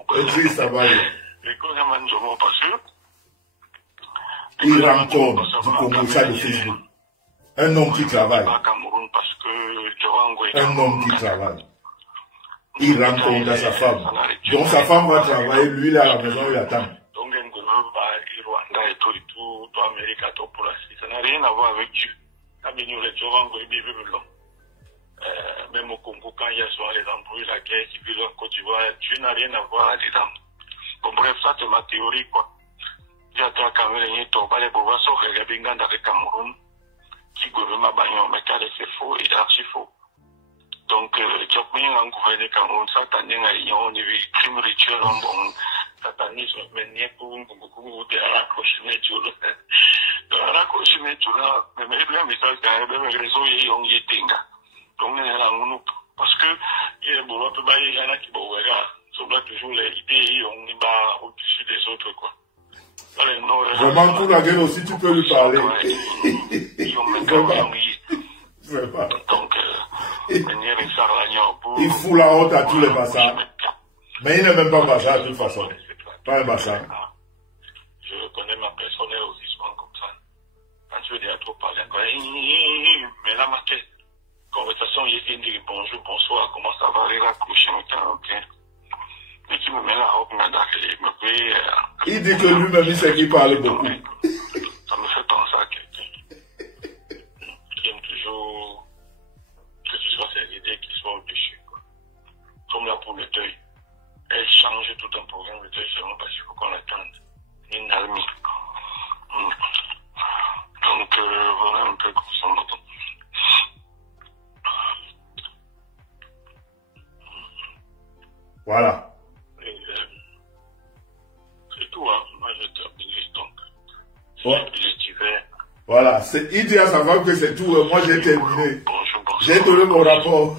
C'est triste, ça va. Parce que il rencontre du Congo-Ça de Facebook. Un homme qui travaille. Un homme qui travaille. Il rencontre à sa femme. Donc sa femme va travailler, lui il est à la maison, il attend. Donc Rwanda et tout, Amérique, pour la Suisse. Ça n'a rien à voir avec Dieu. Même au Congo, quand il y a souvent les embrouilles, la guerre civile en Côte d'Ivoire, Dieu n'a rien à voir là-dedans. Bon, bref, ça c'est ma théorie, quoi. J'ai attendu à Cameroun, il tombe, les pouvoirs sont regardés dans le Cameroun, qui gouverne ma bagnole, mais c'est faux et archi faux. Donc, tu as mis un gouvernement Cameroun, ça t'en est on est crime rituel, bon, satanisme, mais n'y a pas beaucoup de raccrochement, tu vois. De raccrochement, tu vois, mais le message, même le réseau, il est dingue. Donc, parce que, il y a beaucoup de bails, il y en a qui vont voir, toujours les idées, on est bas au-dessus des autres, quoi. Vraiment, pour la gueule aussi, tu peux lui parler. Donc, Il fout la honte à tous les bassins. Mais il n'est même pas bassin de toute façon. Pas un bassin. Je connais ma personne, elle est aussi souvent comme ça. Quand tu veux déjà trop parler, mais là, ma conversation, il dit bonjour, bonsoir, comment ça va, il a couché, ok. Mais tu me mets la robe, me paye. Il dit que lui-même, il sait qu'il parle beaucoup. Ça me fait penser à quelqu'un qui aime toujours que ce soit ses idées qui soient au-dessus. Comme là pour le deuil. Elle change tout un programme de deuil seulement parce qu'il faut qu'on attende. Une amie. Donc, voilà un peu grosso modo. Voilà. C'est tout, hein. Moi, je termine donc. Ouais. Je dirais. Voilà. Il dit à sa femme que c'est tout. Moi, j'ai terminé. Bonjour, bonjour. J'ai donné mon rapport.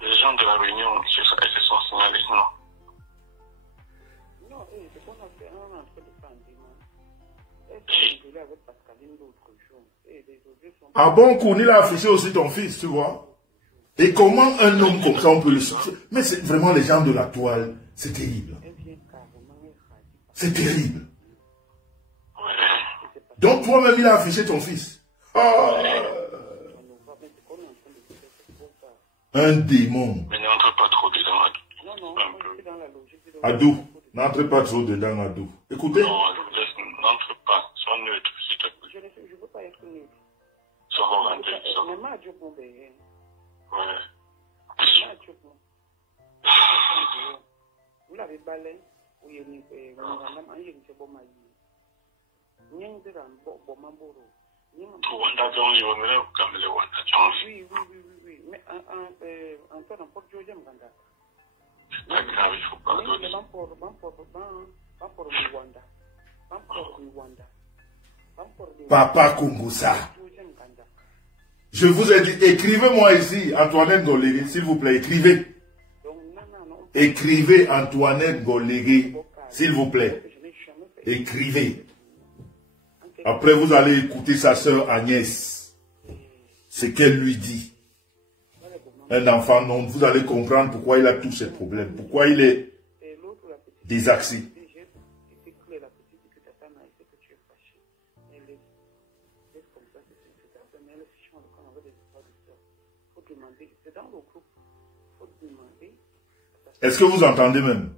Les gens de la Réunion, ils se sont signalés, non? Non, c'est qu'on a fait un entre de pandémie. Et je l'ai avec Pascaline l'autre jour. Et les autres sont... Ah bon, Koun, il a affiché aussi ton fils, tu vois. Et comment un homme comme ça, on peut le sortir? Mais c'est vraiment les gens de la toile, c'est terrible. C'est terrible. Donc toi-même, il a affiché ton fils. Oh. Un démon. Mais n'entre pas trop dedans, Non, non, moi je suis dans la logique. Adou, n'entre pas trop dedans, Adou. Écoutez. Non, je vous laisse, n'entre pas, sois neutre, s'il te plaît. Je ne veux pas être neutre. Sois rendu, Mais ma Dieu, mon bébé. ouais. Ma Dieu, mon. Vous l'avez balé, oui, il y a une bon maïs. Il y a une bon mamboro. Wanda John, il va me le comme le Wanda John. Oui. Mais en fait, on peut jouer à Manda. C'est pas grave, il faut pas donner. Papa Kungusa. Je vous ai dit, écrivez-moi ici, Antoinette Golégué, s'il vous plaît, écrivez. Écrivez Antoinette Golégué, s'il vous plaît. Écrivez. Après, vous allez écouter sa sœur Agnès. Ce qu'elle lui dit. Un enfant non, vous allez comprendre pourquoi il a tous ces problèmes. Pourquoi il est désaxé. Est-ce que vous entendez même?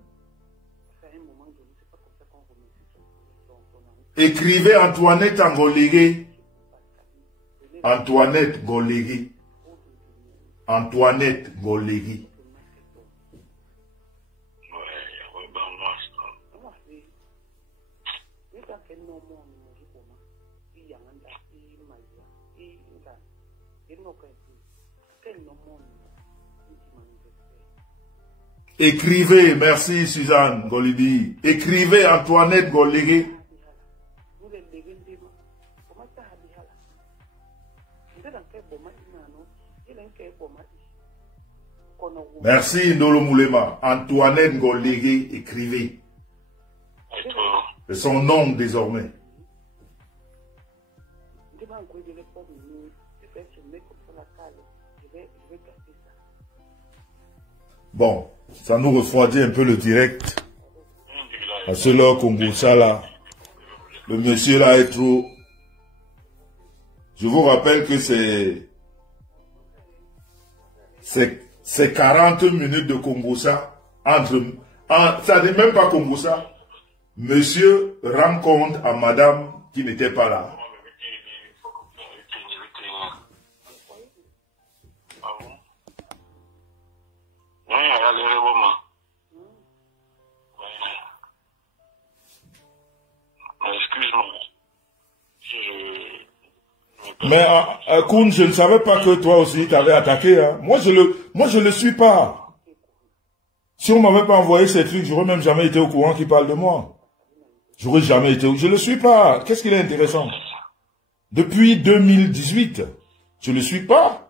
Écrivez Antoinette Ngolégué. Antoinette Ngolégué. Antoinette Ngolégué. Écrivez, merci Suzanne Golibi. Écrivez Antoinette Ngolégué. Merci Ndolo Moulema. Antoinette Ngolégué, écrivez. C'est son nom désormais. Bon, ça nous refroidit un peu le direct. À cela, Kungusa là, le monsieur là est trop... Je vous rappelle que c'est 40 minutes de Kungusa ça n'est même pas Kungusa. Monsieur rend compte à madame qui n'était pas là. Excuse-moi. Mais Koun, je ne savais pas que toi aussi tu avais attaqué. Hein. Moi, je le suis pas. Si on m'avait pas envoyé ces trucs, j'aurais même jamais été au courant qu'il parle de moi. J'aurais jamais été. Je le suis pas. Qu'est-ce qu'il est intéressant? Depuis 2018, je le suis pas.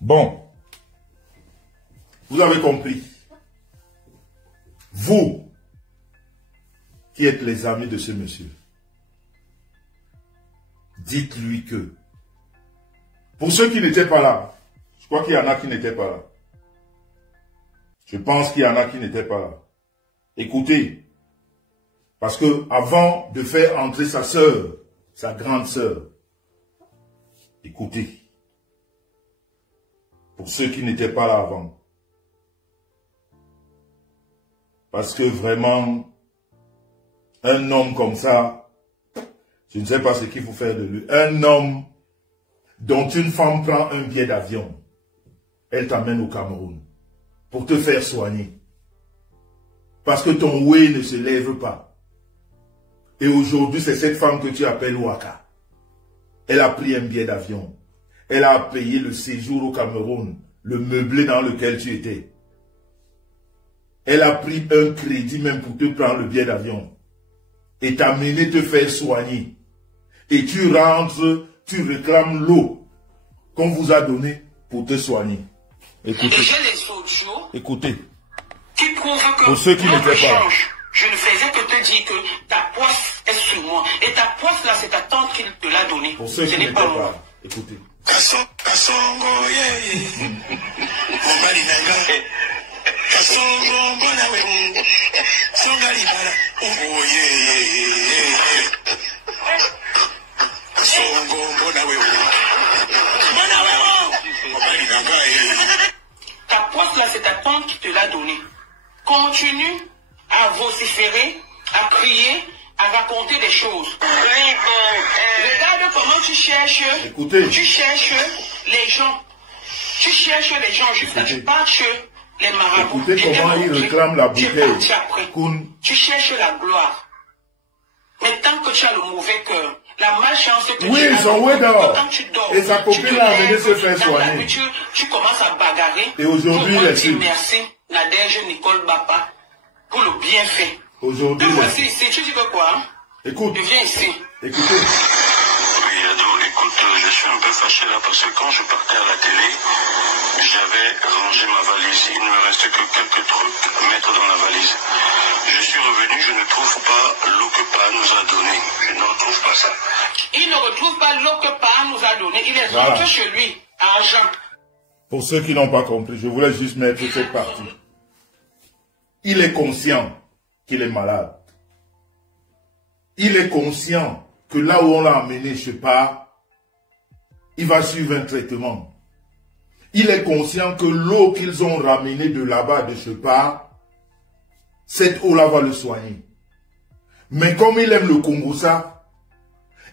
Bon. Vous avez compris. Vous, qui êtes les amis de ce monsieur, dites-lui que, pour ceux qui n'étaient pas là, je crois qu'il y en a qui n'étaient pas là. Je pense qu'il y en a qui n'étaient pas là. Écoutez, parce que avant de faire entrer sa sœur, sa grande sœur, écoutez, pour ceux qui n'étaient pas là avant, parce que vraiment, un homme comme ça, je ne sais pas ce qu'il faut faire de lui, un homme dont une femme prend un billet d'avion, elle t'amène au Cameroun pour te faire soigner. Parce que ton oué ne se lève pas. Et aujourd'hui, c'est cette femme que tu appelles Waka. Elle a pris un billet d'avion. Elle a payé le séjour au Cameroun, le meublé dans lequel tu étais. Elle a pris un crédit même pour te prendre le billet d'avion. Et t'amener te faire soigner. Et tu rentres, tu réclames l'eau qu'on vous a donnée pour te soigner. Écoutez. Écoutez. Qui prouve que pour ceux qui n'étaient pas là. Je ne faisais que te dire que ta poisse est sur moi. Et ta poisse là, c'est ta tante qui te l'a donnée. Pour ceux qui n'étaient pas là. Écoutez. Ta poisse là, c'est ta tante qui te l'a donnée. Continue à vociférer, à crier, à raconter des choses. Regarde comment tu cherches. Écoutez. Tu cherches les gens. Tu cherches les gens jusqu'à tu partes les marabouts. Écoutez comment il réclame la bouteille. Tu cherches la gloire. Mais tant que tu as le mauvais cœur, la malchance que oui, tu as, ils sont ouais dehors. quand tu dors, et sa copine l'a amené se faire soigner. Tu commences à bagarrer. Et aujourd'hui, il est sûr. Merci, Nadège Nicole Bapa, pour le bienfait. Aujourd'hui, te voici ici. Tu dis que quoi? Écoute. Tu viens ici. Écoutez. Oui, Ado, écoute, je suis un peu fâché là parce que quand je partais à la télé, j'avais rangé ma valise. Il ne me restait que quelques trucs à mettre dans la valise. Je suis revenu, je ne trouve pas l'eau que Pa nous a donnée. Je ne retrouve pas ça. Il ne retrouve pas l'eau que Pa nous a donnée. Il est rentré chez lui, à Agen. Pour ceux qui n'ont pas compris, je voulais juste mettre cette partie. Il est conscient qu'il est malade. Il est conscient que là où on l'a amené, je sais pas, il va suivre un traitement. Il est conscient que l'eau qu'ils ont ramenée de là-bas, de ce pas, cette eau-là va le soigner. Mais comme il aime le Congossa,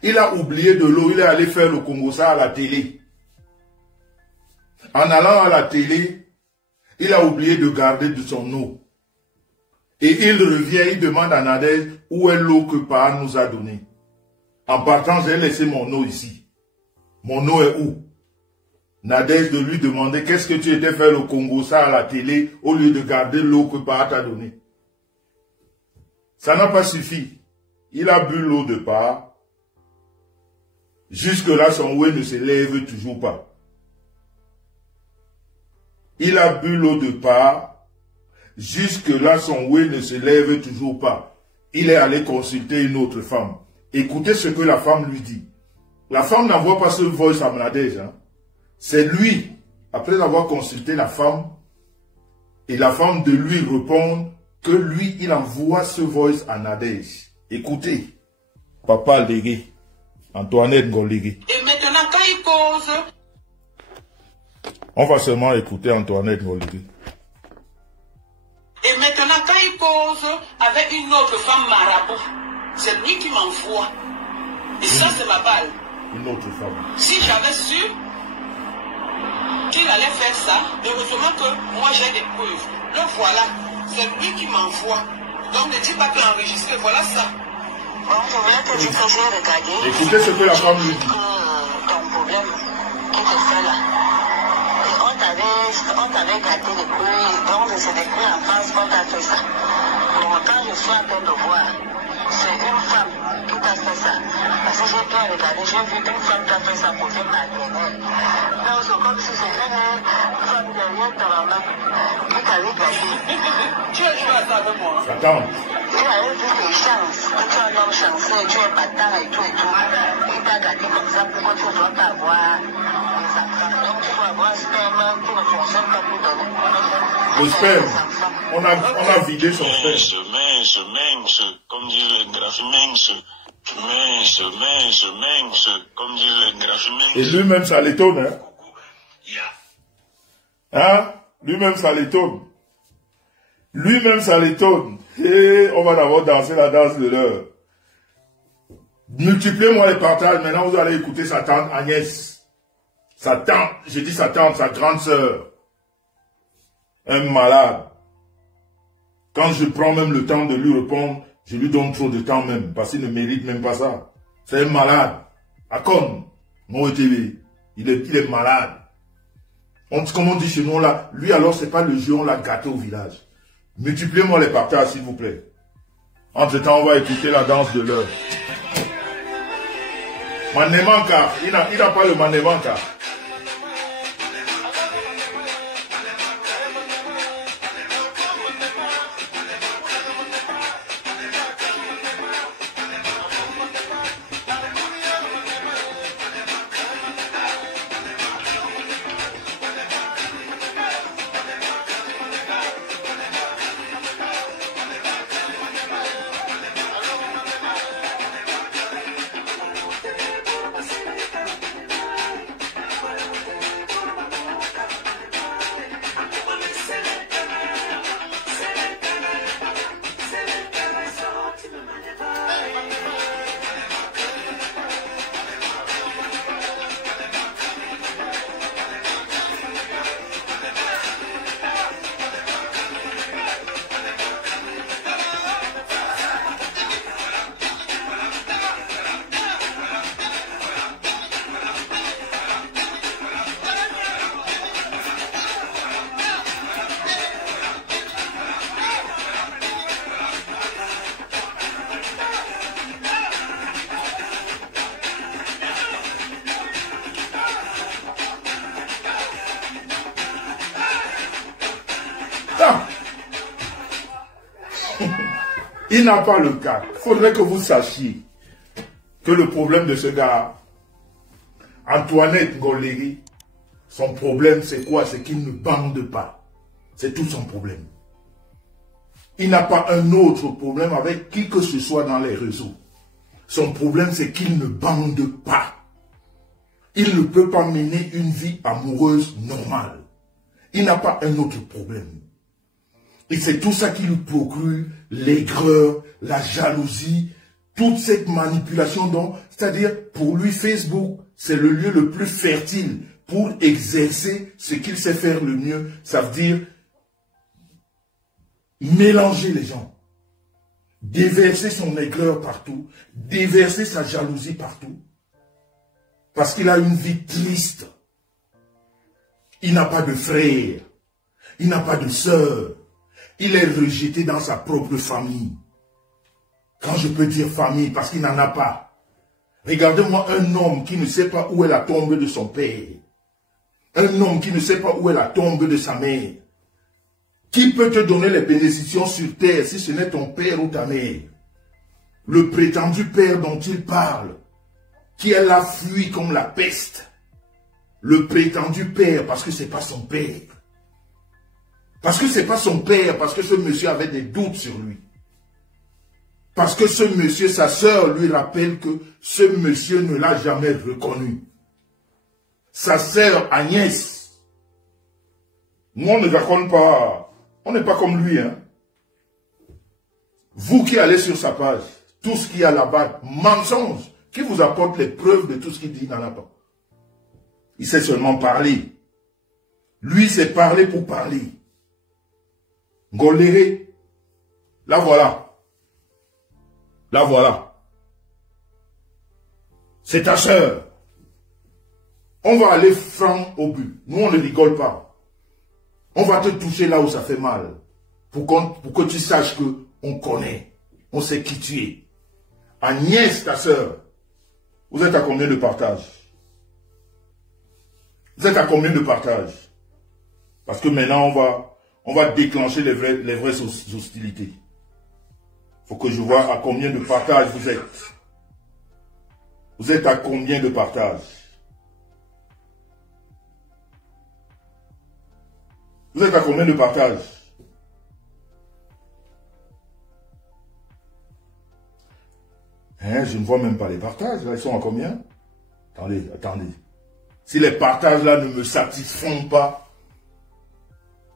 il a oublié de l'eau, il est allé faire le Congossa à la télé. En allant à la télé, il a oublié de garder de son eau. Et il revient, il demande à Nadège où est l'eau que Pa nous a donnée. En partant, j'ai laissé mon eau ici. Mon eau est où? Nadège de lui demander qu'est-ce que tu étais faire le Congossa à la télé au lieu de garder l'eau que Pa t'a donnée. Ça n'a pas suffi. Il a bu l'eau de Pa. Jusque-là, son oué ne se lève toujours pas. Il a bu l'eau de Pa. Jusque-là, son oué ne se lève toujours pas. Il est allé consulter une autre femme. Écoutez ce que la femme lui dit. La femme n'envoie pas ce voice à Nadège. Hein. C'est lui, après avoir consulté la femme, et la femme de lui répond que lui, il envoie ce voice à Nadège. Écoutez. Papa Légué, Antoinette Ngolégué. Et maintenant, quand il cause... On va seulement écouter Antoinette Ngolégué. Et maintenant, quand il cause avec une autre femme marabout, c'est lui qui m'envoie. Et ça, c'est ma balle. Une autre femme. Si j'avais su qu'il allait faire ça, heureusement que moi j'ai des preuves. Le voilà, c'est lui qui m'envoie. Donc ne dis pas que l'enregistré, voilà ça. Bon, je voulais te dire que j'ai regardé. Écoutez ce que la femme lui dit. Ton problème qui te fait là. On t'avait gâté les couilles, donc c'est des couilles en France qu'on t'a fait ça. Donc quand je suis en train de voir, c'est une femme qui t'a fait ça. Parce que j'ai bien regardé, j'ai vu une femme qui a fait ça côté maternelle. Non, c'est comme si c'était une femme derrière ta maman qui t'avait gâté. Tu as joué à ça avec moi. Attends. Tu avais vu tes chances, que tu es un homme chanceux, tu es battant et tout et tout. Il t'a gâté comme ça, pourquoi tu ne dois pas avoir des enfants? Donc tu dois avoir un sperme qui ne fonctionne pas pour donner. Le sperme, on a vidé son sperme. Mince, comme dit le graphe, mince, comme dit le graphe, mince. Et lui-même, ça l'étonne, hein? Hein? Lui-même, ça l'étonne. Lui-même, ça l'étonne. Et on va d'abord danser la danse de l'heure. Multipliez-moi les partages. Maintenant, vous allez écouter sa tante Agnès. Sa tante, j'ai dit sa tante, sa grande sœur. Un malade. Quand je prends même le temps de lui répondre, je lui donne trop de temps même, parce qu'il ne mérite même pas ça. C'est un malade. Akon, mon TV, il est malade. Comme on dit chez nous là, lui alors c'est pas le jeu, on l'a gâté au village. Multipliez-moi les partages s'il vous plaît. Entre temps, on va écouter la danse de l'heure. Manemanka, il n'a pas le Manemanka. Il n'a pas le cas. Il faudrait que vous sachiez que le problème de ce gars, Antoinette Ngoleri, son problème c'est quoi? C'est qu'il ne bande pas. C'est tout son problème. Il n'a pas un autre problème avec qui que ce soit dans les réseaux. Son problème c'est qu'il ne bande pas. Il ne peut pas mener une vie amoureuse normale. Il n'a pas un autre problème. Et c'est tout ça qui lui procure l'aigreur, la jalousie, toute cette manipulation dont, c'est-à-dire, pour lui, Facebook, c'est le lieu le plus fertile pour exercer ce qu'il sait faire le mieux. Ça veut dire mélanger les gens, déverser son aigreur partout, déverser sa jalousie partout, parce qu'il a une vie triste. Il n'a pas de frère, il n'a pas de sœur. Il est rejeté dans sa propre famille. Quand je peux dire famille, parce qu'il n'en a pas. Regardez-moi un homme qui ne sait pas où est la tombe de son père. Un homme qui ne sait pas où est la tombe de sa mère. Qui peut te donner les bénédictions sur terre si ce n'est ton père ou ta mère? Le prétendu père dont il parle, qui elle a fui comme la peste. Le prétendu père, parce que ce n'est pas son père. Parce que ce n'est pas son père, parce que ce monsieur avait des doutes sur lui. Parce que ce monsieur, sa sœur lui rappelle que ce monsieur ne l'a jamais reconnu. Sa sœur Agnès, nous on ne raconte pas, on n'est pas comme lui. Hein. Vous qui allez sur sa page, tout ce qu'il y a là-bas, mensonge, qui vous apporte les preuves de tout ce qu'il dit dans la bas. Il sait seulement parler. Lui, c'est parler pour parler. Ngoleri, la voilà. La voilà. C'est ta sœur. On va aller franc au but. Nous, on ne rigole pas. On va te toucher là où ça fait mal. Pour que tu saches que on connaît. On sait qui tu es. Agnès, ta sœur. Vous êtes à combien de partages? Vous êtes à combien de partages? Parce que maintenant, on va déclencher les vraies hostilités. Il faut que je vois à combien de partages vous êtes. Vous êtes à combien de partages? Vous êtes à combien de partages? Hein, je ne vois même pas les partages. Là, ils sont à combien? Attendez, attendez. Si les partages là ne me satisfont pas,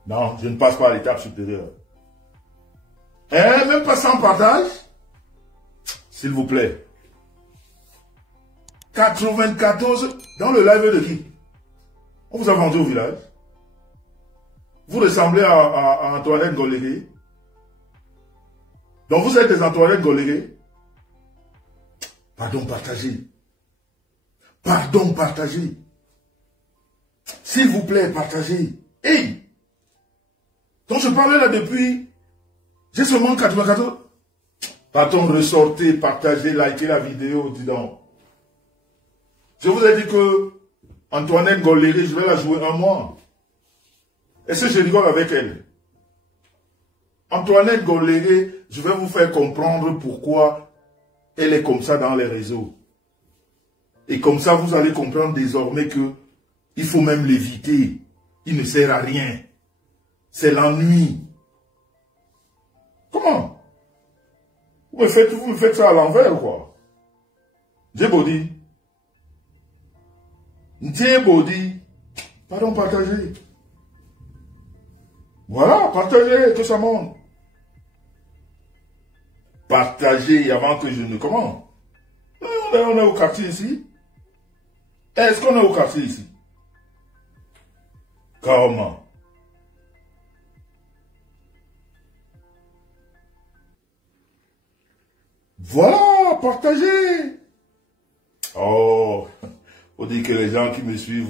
non, je ne passe pas à l'étape supérieure. Hein, même pas 100 partages? S'il vous plaît. 94 dans le live de qui? On vous a vendu au village. Vous ressemblez à Antoinette Golégué. Donc vous êtes des Antoinette Golégué. Pardon, partagez. Pardon, partagez. S'il vous plaît, partagez. Hey! Donc je parlais là depuis... J'ai seulement 94. Pardon, ressortez, partagez, likez la vidéo, dis donc. Je vous ai dit que Antoinette Golégué, je vais la jouer un mois. Est-ce que je rigole avec elle? Antoinette Golégué, je vais vous faire comprendre pourquoi elle est comme ça dans les réseaux. Et comme ça, vous allez comprendre désormais que il faut même l'éviter. Il ne sert à rien. C'est l'ennui. Comment? Vous me faites ça à l'envers, quoi. Djebodi. Djebodi. Pardon, partagez. Voilà, partagez, que ça monte. Partagez avant que je ne commande. On est au quartier ici. Est-ce qu'on est au quartier ici? Comment? Voilà, partagez. Oh, faut dire que les gens qui me suivent,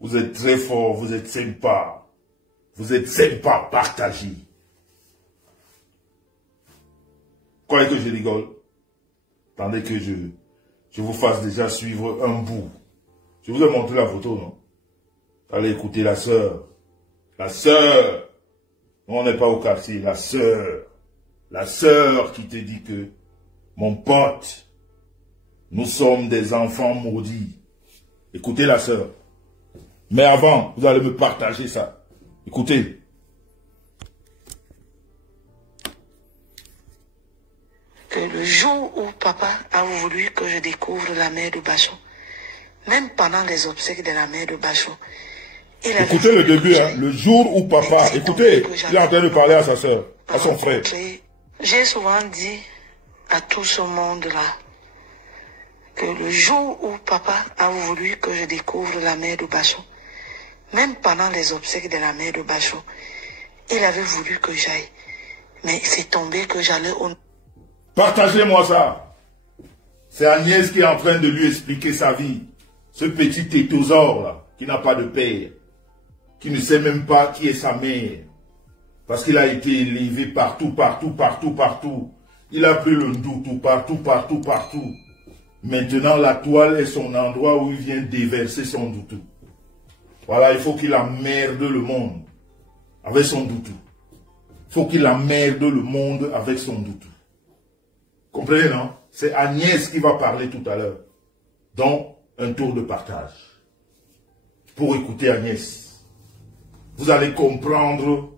vous êtes très forts, vous êtes sympas. Vous êtes sympas, partagez. Croyez que je rigole? Attendez que je vous fasse déjà suivre un bout. Je vous ai montré la photo, non? Allez écouter la sœur. La sœur. On n'est pas au quartier, la sœur. La sœur qui te dit que, mon pote, nous sommes des enfants maudits. Écoutez la sœur. Mais avant, vous allez me partager ça. Écoutez. Que le jour où papa a voulu que je découvre la mère de Bachon, même pendant les obsèques de la mère de Bachon, écoutez le début, hein, le jour où papa, écoutez, il est en train de parler à sa soeur, à son frère. J'ai souvent dit à tout ce monde-là que le jour où papa a voulu que je découvre la mère de Bachon, même pendant les obsèques de la mère de Bachon, il avait voulu que j'aille. Mais c'est tombé que j'allais au... Partagez-moi ça. C'est Agnès qui est en train de lui expliquer sa vie. Ce petit tétosaure là, qui n'a pas de père, qui ne sait même pas qui est sa mère. Parce qu'il a été élevé partout, partout, partout, partout. Il a pris le ndoutou partout, partout, partout. Maintenant, la toile est son endroit où il vient déverser son ndoutou. Voilà, il faut qu'il emmerde le monde avec son ndoutou. Il faut qu'il emmerde le monde avec son ndoutou. Comprenez, non? C'est Agnès qui va parler tout à l'heure. Donc, un tour de partage. Pour écouter Agnès. Vous allez comprendre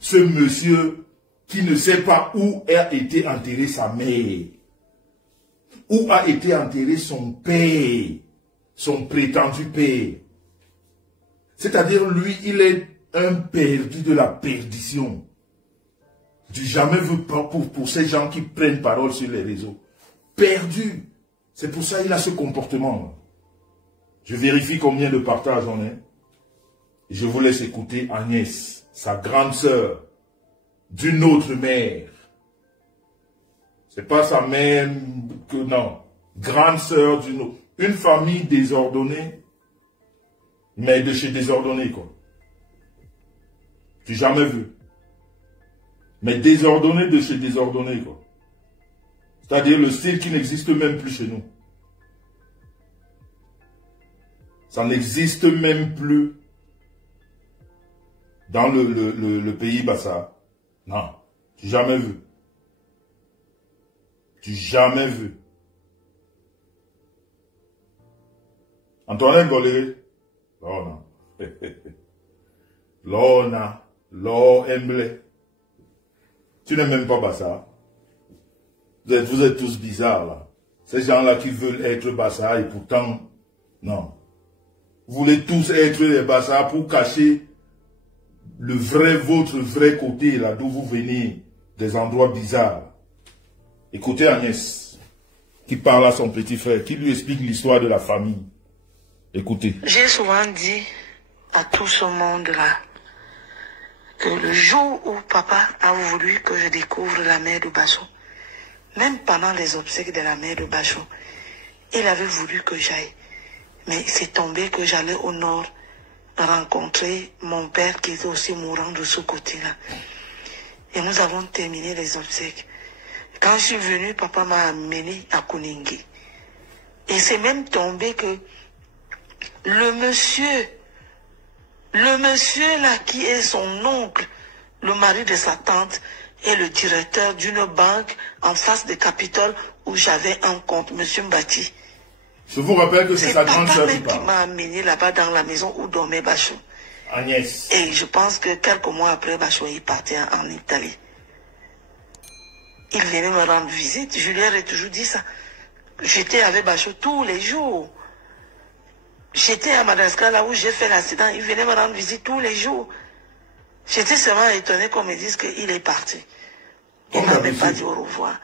ce monsieur qui ne sait pas où a été enterré sa mère. Où a été enterré son père. Son prétendu père. C'est-à-dire, lui, il est un perdu de la perdition. J'ai jamais vu pour ces gens qui prennent parole sur les réseaux. Perdu. C'est pour ça qu'il a ce comportement. Je vérifie combien de partages on est. Et je vous laisse écouter Agnès, sa grande sœur, d'une autre mère. C'est pas sa mère que non. Grande sœur d'une autre. Une famille désordonnée, mais de chez désordonné, quoi. J'ai jamais vu. Mais désordonné de chez désordonné, quoi. C'est-à-dire le style qui n'existe même plus chez nous. Ça n'existe même plus dans le pays Bassa. Non, tu jamais vu. Tu jamais vu. Antoine Golé, Lona. Lona, Emblé. Tu n'es même pas Bassa. Vous êtes tous bizarres là. Ces gens-là qui veulent être Bassa et pourtant, non. Vous voulez tous être des Bassa pour cacher votre vrai côté là d'où vous venez, des endroits bizarres. Écoutez Agnès, qui parle à son petit frère, qui lui explique l'histoire de la famille. Écoutez. J'ai souvent dit à tout ce monde-là que le jour où papa a voulu que je découvre la mère de Bachot, même pendant les obsèques de la mère de Bachot, il avait voulu que j'aille. Mais c'est tombé que j'allais au nord rencontrer mon père qui était aussi mourant de ce côté-là. Et nous avons terminé les obsèques. Quand je suis venu, papa m'a amené à Kouningi. Et c'est même tombé que le monsieur là qui est son oncle, le mari de sa tante, est le directeur d'une banque en face de Capitole où j'avais un compte, monsieur Mbati. Je vous rappelle que c'est sa grande sœur qui m'a amené là-bas dans la maison où dormait Bachot. Agnès. Et je pense que quelques mois après, Bachot est parti en Italie. Il venait me rendre visite. Je lui ai toujours dit ça. J'étais avec Bachot tous les jours. J'étais à Madagascar, là où j'ai fait l'accident. Il venait me rendre visite tous les jours. J'étais seulement étonné qu'on me dise qu'il est parti. Il n'a même pas dit au revoir.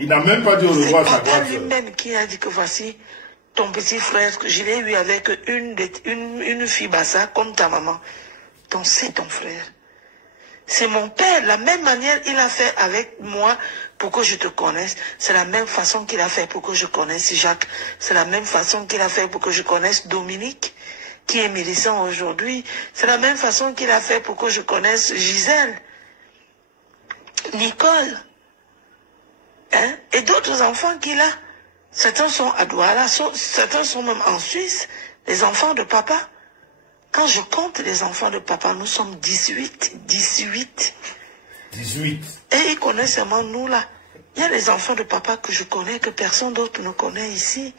Il n'a même pas dit au revoir à sa grande sœur. C'est lui-même qui a dit que voici ton petit frère, que je l'ai eu avec une fille Bassa comme ta maman. Donc c'est ton frère. C'est mon père. La même manière il a fait avec moi pour que je te connaisse. C'est la même façon qu'il a fait pour que je connaisse Jacques. C'est la même façon qu'il a fait pour que je connaisse Dominique, qui est médecin aujourd'hui. C'est la même façon qu'il a fait pour que je connaisse Gisèle, Nicole, hein, et d'autres enfants qu'il a. Certains sont à Douala, certains sont même en Suisse, les enfants de papa. Quand je compte les enfants de papa, nous sommes 18. 18. Et ils connaissent seulement nous là. Il y a les enfants de papa que je connais, que personne d'autre ne connaît ici.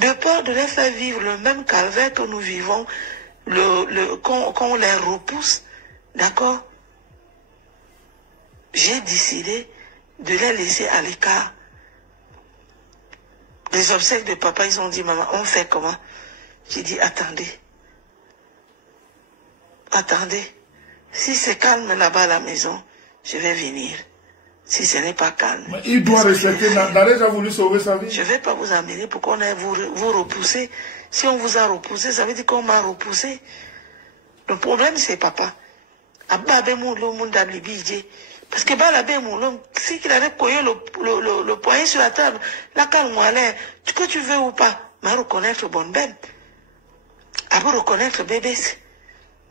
De peur de les faire vivre le même calvaire que nous vivons, qu'on les repousse, d'accord? J'ai décidé de les laisser à l'écart. Les obsèques de papa, ils ont dit, maman, on fait comment? J'ai dit, attendez. Attendez. Si c'est calme là-bas à la maison, je vais venir. Si ce n'est pas calme. Mais il doit respecter. N'a déjà voulu sauver sa vie. Je ne vais pas vous amener pour qu'on aille vous repousser. Si on vous a repoussé, ça veut dire qu'on m'a repoussé. Le problème, c'est papa. Parce que si il avait collé le poignet sur la table, la calme allait, que tu veux ou pas, mais reconnaître bonne belle. Après reconnaître bébé,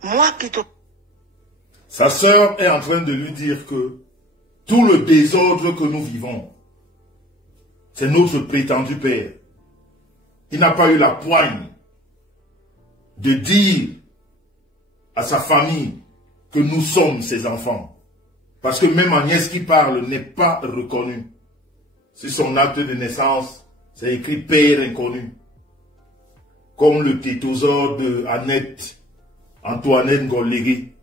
moi qui te... Sa sœur est en train de lui dire que tout le désordre que nous vivons, c'est notre prétendu père. Il n'a pas eu la poigne de dire à sa famille que nous sommes ses enfants. Parce que même Agnès qui parle n'est pas reconnue. Sur son acte de naissance, c'est écrit père inconnu. Comme le tétosaure de Annette, Antoinette Ngolégué.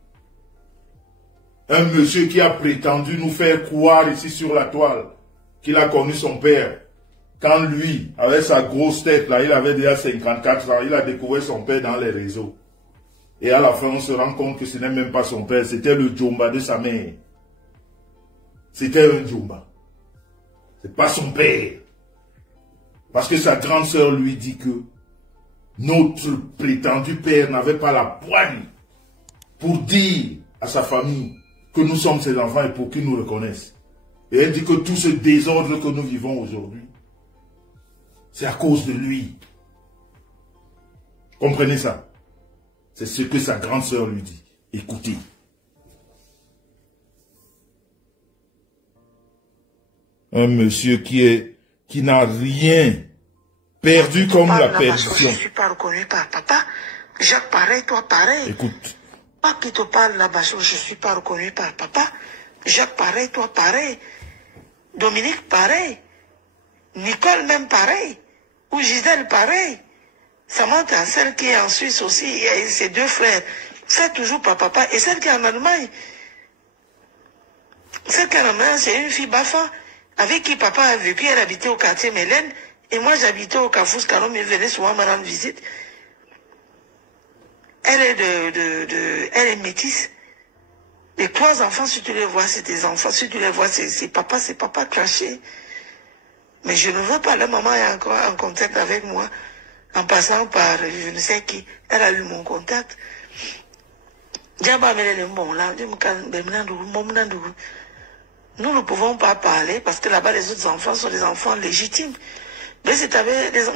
Un monsieur qui a prétendu nous faire croire ici sur la toile qu'il a connu son père. Quand lui, avec sa grosse tête, là, il avait déjà 54 ans, il a découvert son père dans les réseaux. Et à la fin, on se rend compte que ce n'est même pas son père, c'était le Djomba de sa mère. C'était un Djomba. C'est pas son père. Parce que sa grande sœur lui dit que notre prétendu père n'avait pas la poigne pour dire à sa famille que nous sommes ses enfants et pour qu'ils nous reconnaissent. Et elle dit que tout ce désordre que nous vivons aujourd'hui, c'est à cause de lui. Comprenez ça? C'est ce que sa grande sœur lui dit. Écoutez. Un monsieur qui n'a rien Perdu comme la Je ne perdition. suis pas reconnu par papa. Jacques, pareil, toi, pareil. Écoute. Pas qui te parle là-bas, je ne suis pas reconnu par papa. Jacques, pareil, toi, pareil. Dominique, pareil. Nicole, même pareil. Ou Gisèle, pareil. Samantha, celle qui est en Suisse aussi, et ses deux frères, c'est toujours par papa. Et celle qui est en Allemagne, c'est une fille Bafa, avec qui papa a vécu. Elle habitait au quartier Mélène, et moi j'habitais au Carrefour Scarom, elle venait souvent me rendre visite. Elle est elle est métisse. Les 3 enfants, si tu les vois, c'est tes enfants. Si tu les vois, c'est papa craché. Mais je ne veux pas, la maman est encore en contact avec moi, en passant par je ne sais qui. Elle a eu mon contact. Nous ne pouvons pas parler parce que là-bas, les autres enfants sont des enfants légitimes. Mais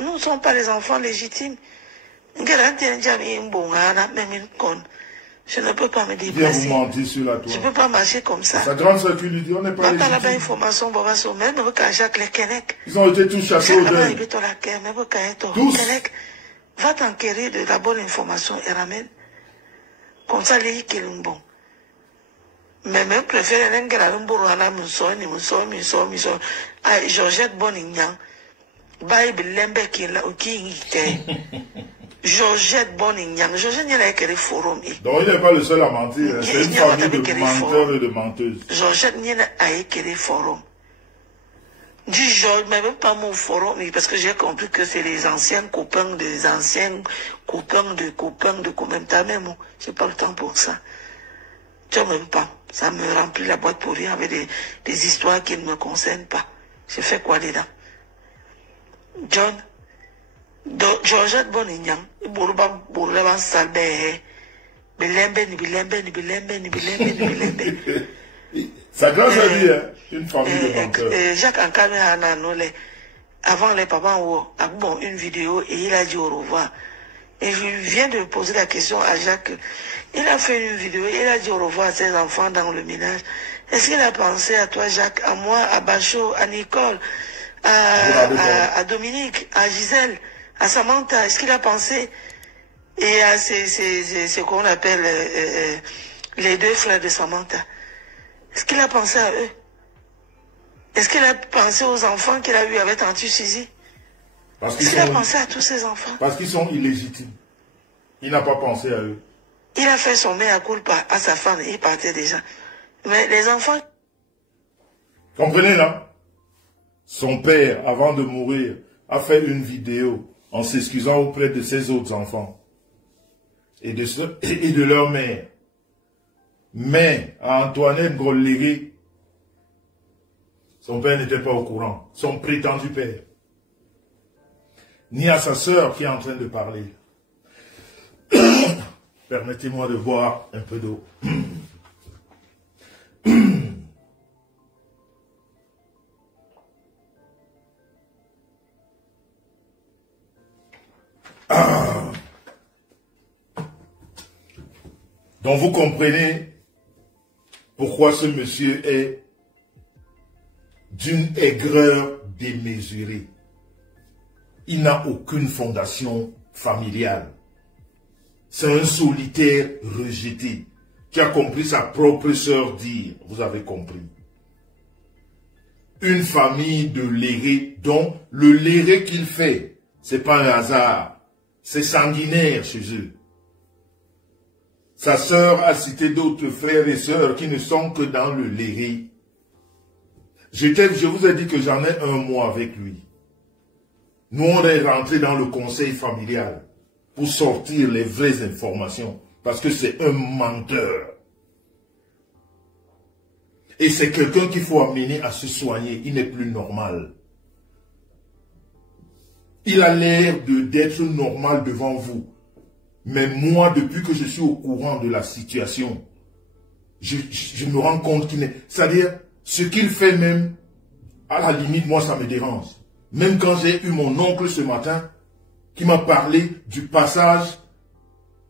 nous ne sommes pas les enfants légitimes. Je ne peux pas me déplacer. Sur la Je ne peux pas marcher comme ça. Sa grande sœur qui lui dit, on n'est pas légitime. Ils ont été tous chassés au deuil. Tous. Va t'enquérir de la bonne information et ramène. Comme ça, les bon. Mais même préfère Georgette Bonignan. Bible lembe qui la Georgette Bonignan. Georgette n'y a écrit forum. Donc il n'est pas le seul à mentir. C'est une famille de menteurs et de menteuses. Georgette n'y a écrit forum. Dis Georges, mais même pas mon forum, parce que j'ai compris que c'est les anciens copains des anciens copains de commentaires même. J'ai pas le temps pour ça. Tu vois même pas. Ça me remplit la boîte pour rien avec des histoires qui ne me concernent pas. J'ai fait quoi dedans? John, Georgette Bonignan, Bourba Salbe, Bilembe. Ça grâce à lui, une famille de menteurs. Jacques Ankame Hananole, avant les papas, bon, une vidéo et il a dit au revoir. Et je viens de poser la question à Jacques. Il a fait une vidéo, il a dit au revoir à ses enfants dans le ménage. Est-ce qu'il a pensé à toi, Jacques, à moi, à Bachot, à Nicole, à Dominique, à Gisèle, à Samantha? Est-ce qu'il a pensé et à ce qu'on appelle les 2 frères de Samantha? Est-ce qu'il a pensé à eux? Est-ce qu'il a pensé aux enfants qu'il a eu avec Tantu Suzy? Est-ce qu'il a pensé à tous ces enfants? Parce qu'ils sont illégitimes. Il n'a pas pensé à eux. Il a fait son mea culpa à sa femme, il partait déjà. Mais les enfants... Comprenez là? Son père, avant de mourir, a fait une vidéo en s'excusant auprès de ses autres enfants et de leur mère. Mais à Antoinette Gollégué, son père n'était pas au courant, son prétendu père. Ni à sa sœur qui est en train de parler. Permettez-moi de boire un peu d'eau. Donc vous comprenez pourquoi ce monsieur est d'une aigreur démesurée. Il n'a aucune fondation familiale. C'est un solitaire rejeté qui a compris sa propre sœur dire, vous avez compris. Une famille de lérés dont le léré qu'il fait, c'est pas un hasard, c'est sanguinaire chez eux. Sa sœur a cité d'autres frères et sœurs qui ne sont que dans le léré. Je vous ai dit que j'en ai 1 mois avec lui. Nous, on est rentré dans le conseil familial pour sortir les vraies informations. Parce que c'est un menteur. Et c'est quelqu'un qu'il faut amener à se soigner. Il n'est plus normal. Il a l'air d'être normal devant vous. Mais moi, depuis que je suis au courant de la situation, je me rends compte qu'il n'est... C'est-à-dire, ce qu'il fait même, à la limite, moi, ça me dérange. Même quand j'ai eu mon oncle ce matin, qui m'a parlé du passage,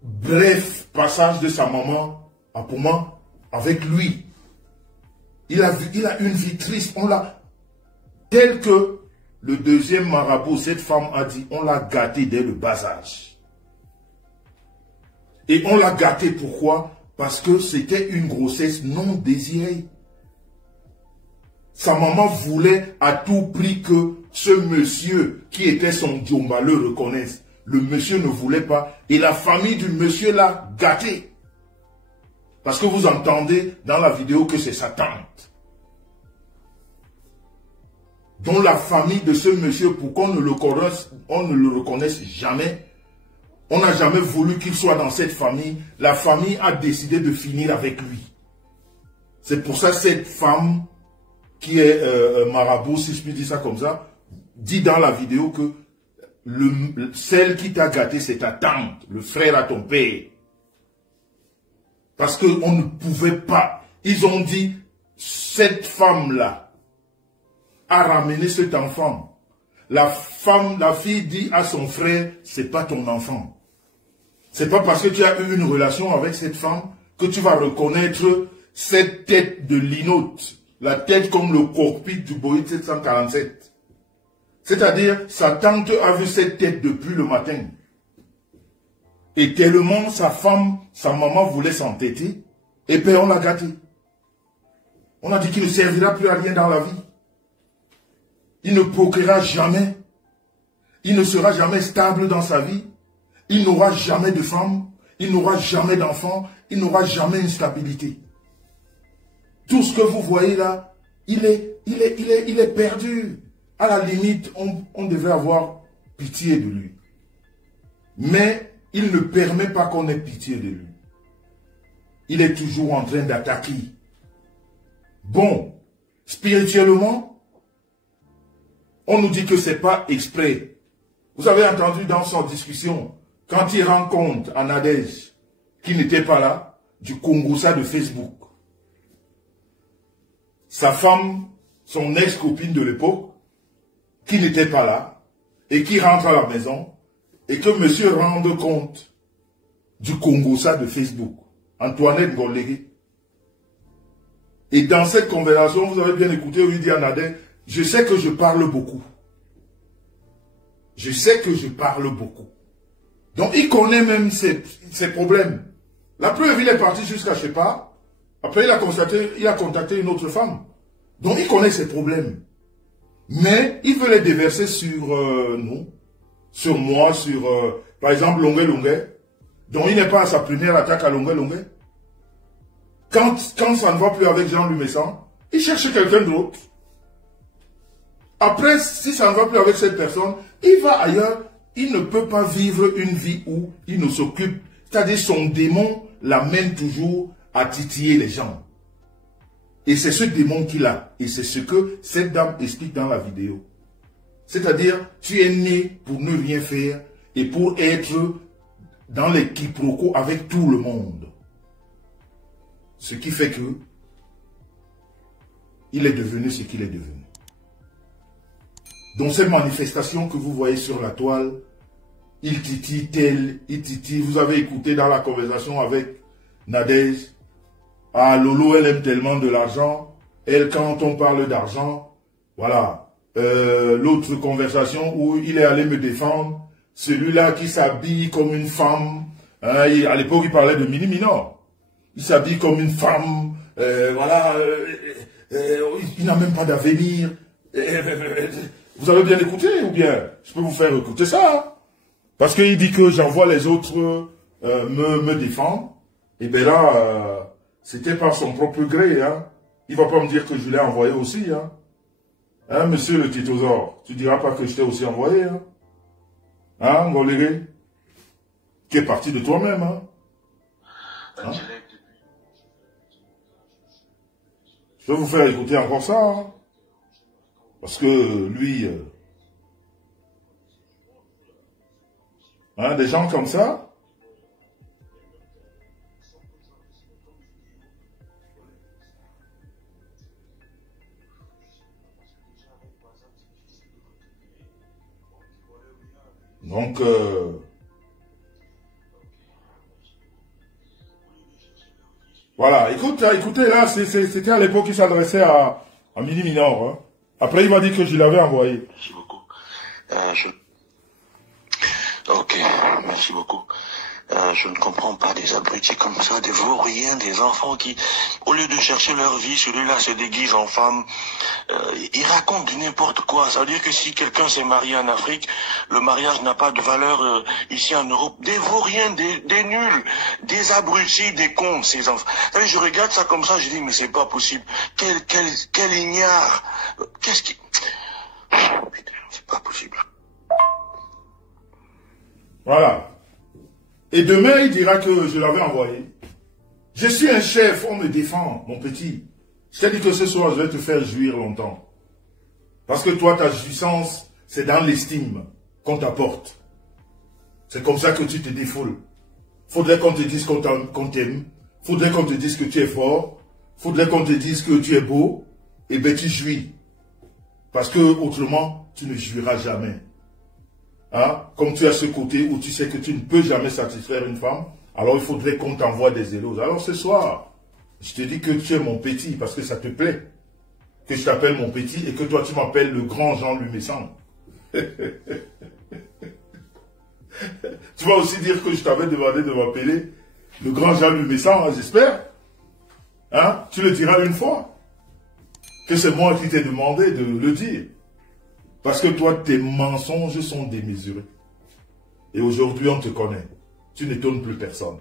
bref passage de sa maman à Pouma avec lui. Il a une vie triste. On l'a... Tel que le deuxième marabout, cette femme a dit, on l'a gâté dès le bas âge. Et on l'a gâté pourquoi? Parce que c'était une grossesse non désirée. Sa maman voulait à tout prix que ce monsieur qui était son djomba le reconnaisse. Le monsieur ne voulait pas et la famille du monsieur l'a gâté. Parce que vous entendez dans la vidéo que c'est sa tante. Dont la famille de ce monsieur, pour qu'on ne le reconnaisse jamais, on n'a jamais voulu qu'il soit dans cette famille. La famille a décidé de finir avec lui. C'est pour ça que cette femme, qui est marabout, si je puis dire ça comme ça, dit dans la vidéo que celle qui t'a gâté, c'est ta tante, le frère à ton père. Parce qu'on ne pouvait pas. Ils ont dit, cette femme-là a ramené cet enfant. La fille dit à son frère, c'est pas ton enfant. C'est pas parce que tu as eu une relation avec cette femme que tu vas reconnaître cette tête de linote. La tête comme le cockpit du Boeing 747. C'est-à-dire, sa tante a vu cette tête depuis le matin. Et tellement sa maman voulait s'entêter, et puis on l'a gâté. On a dit qu'il ne servira plus à rien dans la vie. Il ne procréera jamais. Il ne sera jamais stable dans sa vie. Il n'aura jamais de femme. Il n'aura jamais d'enfant. Il n'aura jamais une stabilité. Tout ce que vous voyez là, il est perdu. À la limite, on devait avoir pitié de lui. Mais il ne permet pas qu'on ait pitié de lui. Il est toujours en train d'attaquer. Bon, spirituellement, on nous dit que ce n'est pas exprès. Vous avez entendu dans son discussion, quand il rend compte à Nadège, qui n'était pas là, du Kongosa de Facebook. Sa femme, son ex-copine de l'époque, qui n'était pas là, et qui rentre à la maison, et que monsieur rende compte du Kongosa de Facebook, Antoinette Ngolégué. Et dans cette conversation, vous avez bien écouté où il dit à Nadège, je sais que je parle beaucoup. Je sais que je parle beaucoup. Donc il connaît même ses problèmes. La preuve, il est parti jusqu'à je sais pas. Après, il a contacté une autre femme. Donc il connaît ses problèmes. Mais il veut les déverser sur nous. Sur moi, sur par exemple Longuet Longuet. Donc il n'est pas à sa première attaque à Longuet Longuet. Quand ça ne va plus avec Jean Lumessan, il cherche quelqu'un d'autre. Après, si ça ne va plus avec cette personne, il va ailleurs. Il ne peut pas vivre une vie où il ne s'occupe. C'est-à-dire son démon l'amène toujours à titiller les gens. Et c'est ce démon qu'il a. Et c'est ce que cette dame explique dans la vidéo. C'est-à-dire, tu es né pour ne rien faire et pour être dans les quiproquos avec tout le monde. Ce qui fait que il est devenu ce qu'il est devenu. Donc cette manifestation que vous voyez sur la toile, il titille tel, il titille. Vous avez écouté dans la conversation avec Nadège. Ah, Lolo, elle aime tellement de l'argent. Elle, quand on parle d'argent, voilà. L'autre conversation où il est allé me défendre, celui-là qui s'habille comme une femme. À l'époque, il parlait de Mini Minor. Il s'habille comme une femme. Voilà. Il n'a même pas d'avenir. Vous avez bien écouté ou bien je peux vous faire écouter ça, hein? Parce qu'il dit que j'envoie les autres me défendre. Et bien là, c'était par son propre gré. Hein? Il ne va pas me dire que je l'ai envoyé aussi. Hein? Hein, monsieur le Titosaure, tu ne diras pas que je t'ai aussi envoyé. Hein, hein Ngolégué, qui est parti de toi-même. Hein? Hein? Je vais vous faire écouter encore ça. Hein? Parce que lui, hein, des gens comme ça, donc, voilà, écoutez là, c'était à l'époque qu'il s'adressait à Mini Minor. Hein. Après, il m'a dit que je l'avais envoyé. Merci beaucoup. Ok, merci beaucoup. Je ne comprends pas des abrutis comme ça, des vauriens, des enfants qui, au lieu de chercher leur vie, celui-là se déguise en femme. Ils racontent du n'importe quoi. Ça veut dire que si quelqu'un s'est marié en Afrique, le mariage n'a pas de valeur ici en Europe. Des vauriens, des nuls, des abrutis, des cons, ces enfants. Je regarde ça comme ça, je dis, mais c'est pas possible. Quel ignare. Qu'est-ce qui... Putain, c'est pas possible. Voilà. Et demain, il dira que je l'avais envoyé. Je suis un chef, on me défend, mon petit. Je t'ai dit que ce soir, je vais te faire jouir longtemps. Parce que toi, ta jouissance, c'est dans l'estime qu'on t'apporte. C'est comme ça que tu te défoules. Faudrait qu'on te dise qu'on t'aime. Faudrait qu'on te dise que tu es fort. Faudrait qu'on te dise que tu es beau. Et bien, tu jouis. Parce que, autrement, tu ne jouiras jamais. Hein? Comme tu as ce côté où tu sais que tu ne peux jamais satisfaire une femme, alors il faudrait qu'on t'envoie des éloges. Alors ce soir, je te dis que tu es mon petit parce que ça te plaît. Que je t'appelle mon petit et que toi tu m'appelles le grand Jean-Louis Messan. Tu vas aussi dire que je t'avais demandé de m'appeler le grand Jean-Louis Messan, hein, j'espère. Hein? Tu le diras une fois. Que c'est moi qui t'ai demandé de le dire. Parce que toi, tes mensonges sont démesurés. Et aujourd'hui, on te connaît. Tu n'étonnes plus personne.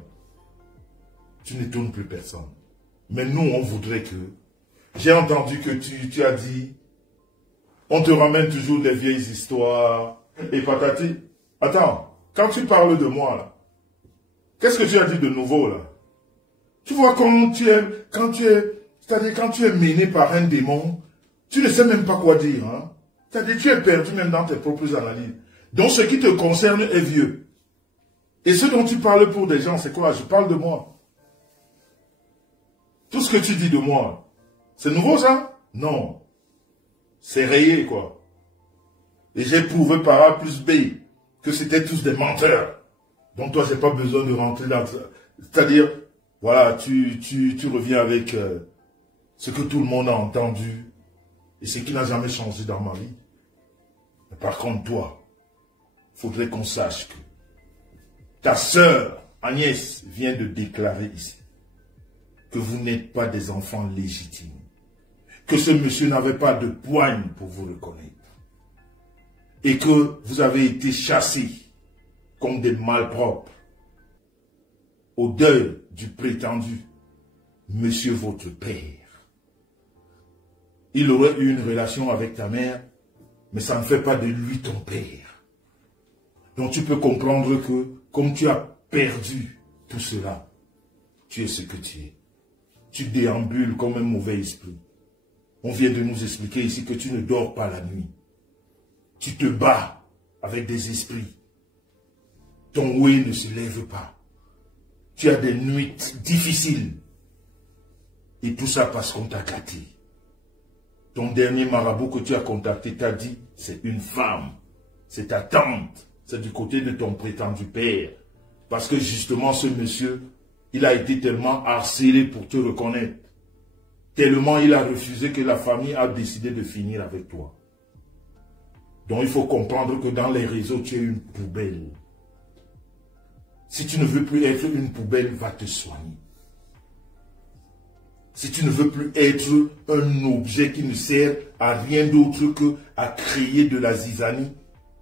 Tu n'étonnes plus personne. Mais nous, on voudrait que... J'ai entendu que tu as dit... On te ramène toujours des vieilles histoires. Et patati. Attends, quand tu parles de moi, là, qu'est-ce que tu as dit de nouveau, là? Tu vois, c'est-à-dire quand tu es mené par un démon, tu ne sais même pas quoi dire, hein? C'est-à-dire tu es perdu même dans tes propres analyses. Donc ce qui te concerne est vieux. Et ce dont tu parles pour des gens, c'est quoi? Je parle de moi. Tout ce que tu dis de moi, c'est nouveau ça? Non. C'est rayé quoi. Et j'ai prouvé par A plus B que c'était tous des menteurs. Donc toi, j'ai pas besoin de rentrer dans ça. C'est-à-dire, voilà, tu reviens avec ce que tout le monde a entendu et ce qui n'a jamais changé dans ma vie. Mais par contre, toi, il faudrait qu'on sache que ta sœur Agnès vient de déclarer ici que vous n'êtes pas des enfants légitimes, que ce monsieur n'avait pas de poigne pour vous reconnaître et que vous avez été chassés comme des malpropres au deuil du prétendu monsieur votre père. Il aurait eu une relation avec ta mère, mais ça ne fait pas de lui ton père. Donc tu peux comprendre que, comme tu as perdu tout cela, tu es ce que tu es. Tu déambules comme un mauvais esprit. On vient de nous expliquer ici que tu ne dors pas la nuit. Tu te bats avec des esprits. Ton ouïe ne se lève pas. Tu as des nuits difficiles. Et tout ça parce qu'on t'a gâté. Ton dernier marabout que tu as contacté t'a dit, c'est une femme. C'est ta tante. C'est du côté de ton prétendu père. Parce que justement ce monsieur, il a été tellement harcelé pour te reconnaître. Tellement il a refusé que la famille a décidé de finir avec toi. Donc il faut comprendre que dans les réseaux, tu es une poubelle. Si tu ne veux plus être une poubelle, va te soigner. Si tu ne veux plus être un objet qui ne sert à rien d'autre que à créer de la zizanie,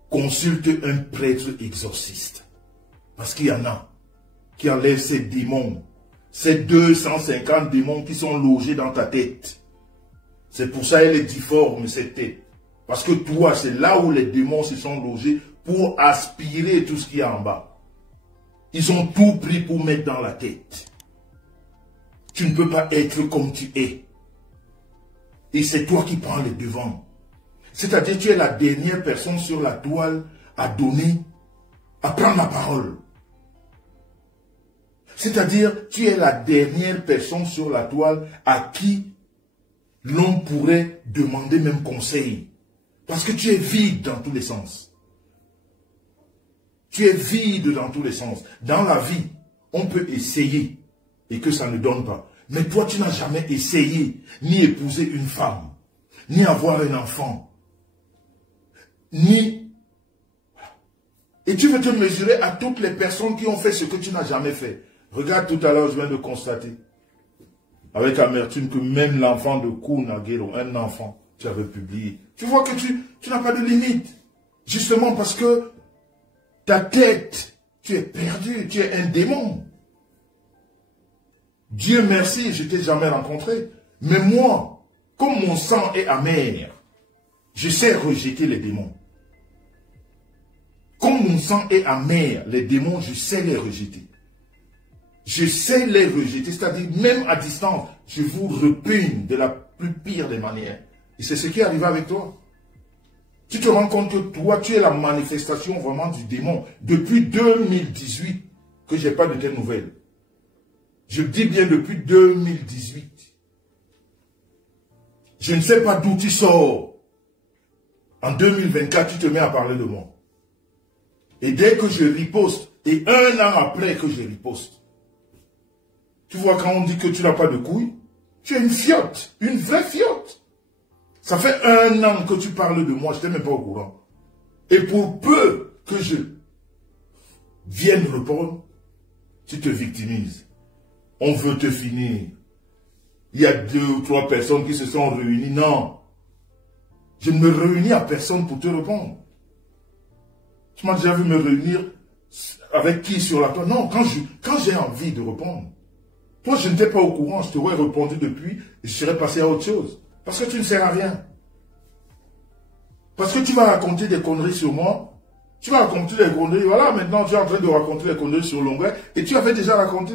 consulte un prêtre exorciste. Parce qu'il y en a qui enlèvent ces démons. Ces 250 démons qui sont logés dans ta tête. C'est pour ça qu'elle est difforme, cette tête. Parce que toi, c'est là où les démons se sont logés pour aspirer tout ce qu'il y a en bas. Ils ont tout pris pour mettre dans la tête. Tu ne peux pas être comme tu es. Et c'est toi qui prends les devants. C'est-à-dire tu es la dernière personne sur la toile à donner, à prendre la parole. C'est-à-dire tu es la dernière personne sur la toile à qui l'on pourrait demander même conseil. Parce que tu es vide dans tous les sens. Tu es vide dans tous les sens. Dans la vie, on peut essayer et que ça ne donne pas. Mais toi, tu n'as jamais essayé ni épouser une femme, ni avoir un enfant, ni Et tu veux te mesurer à toutes les personnes qui ont fait ce que tu n'as jamais fait. Regarde, tout à l'heure, je viens de constater, avec amertume, que même l'enfant de Kounagero, un enfant, tu avais publié. Tu vois que tu n'as pas de limite. Justement parce que ta tête, tu es perdu, tu es un démon. Dieu merci, je ne t'ai jamais rencontré. Mais moi, comme mon sang est amer, je sais rejeter les démons. Comme mon sang est amer, les démons, je sais les rejeter. Je sais les rejeter, c'est-à-dire même à distance, je vous repugne de la plus pire des manières. Et c'est ce qui est arrivé avec toi. Tu te rends compte que toi, tu es la manifestation vraiment du démon. Depuis 2018, que je n'ai pas de tes nouvelles. Je dis bien depuis 2018. Je ne sais pas d'où tu sors. En 2024, tu te mets à parler de moi. Et dès que je riposte, et un an après que je riposte, tu vois, quand on dit que tu n'as pas de couilles, tu es une fiotte, une vraie fiotte. Ça fait un an que tu parles de moi, je n'étais même pas au courant. Et pour peu que je vienne répondre, tu te victimises. On veut te finir. Il y a 2 ou 3 personnes qui se sont réunies. Non. Je ne me réunis à personne pour te répondre. Tu m'as déjà vu me réunir avec qui sur la toile? Non, quand j'ai envie de répondre. Toi, je n'étais pas au courant, je t'aurais répondu depuis et je serais passé à autre chose. Parce que tu ne sers à rien. Parce que tu vas raconter des conneries sur moi. Tu vas raconter des conneries. Voilà, maintenant tu es en train de raconter des conneries sur Longueuil et tu avais déjà raconté.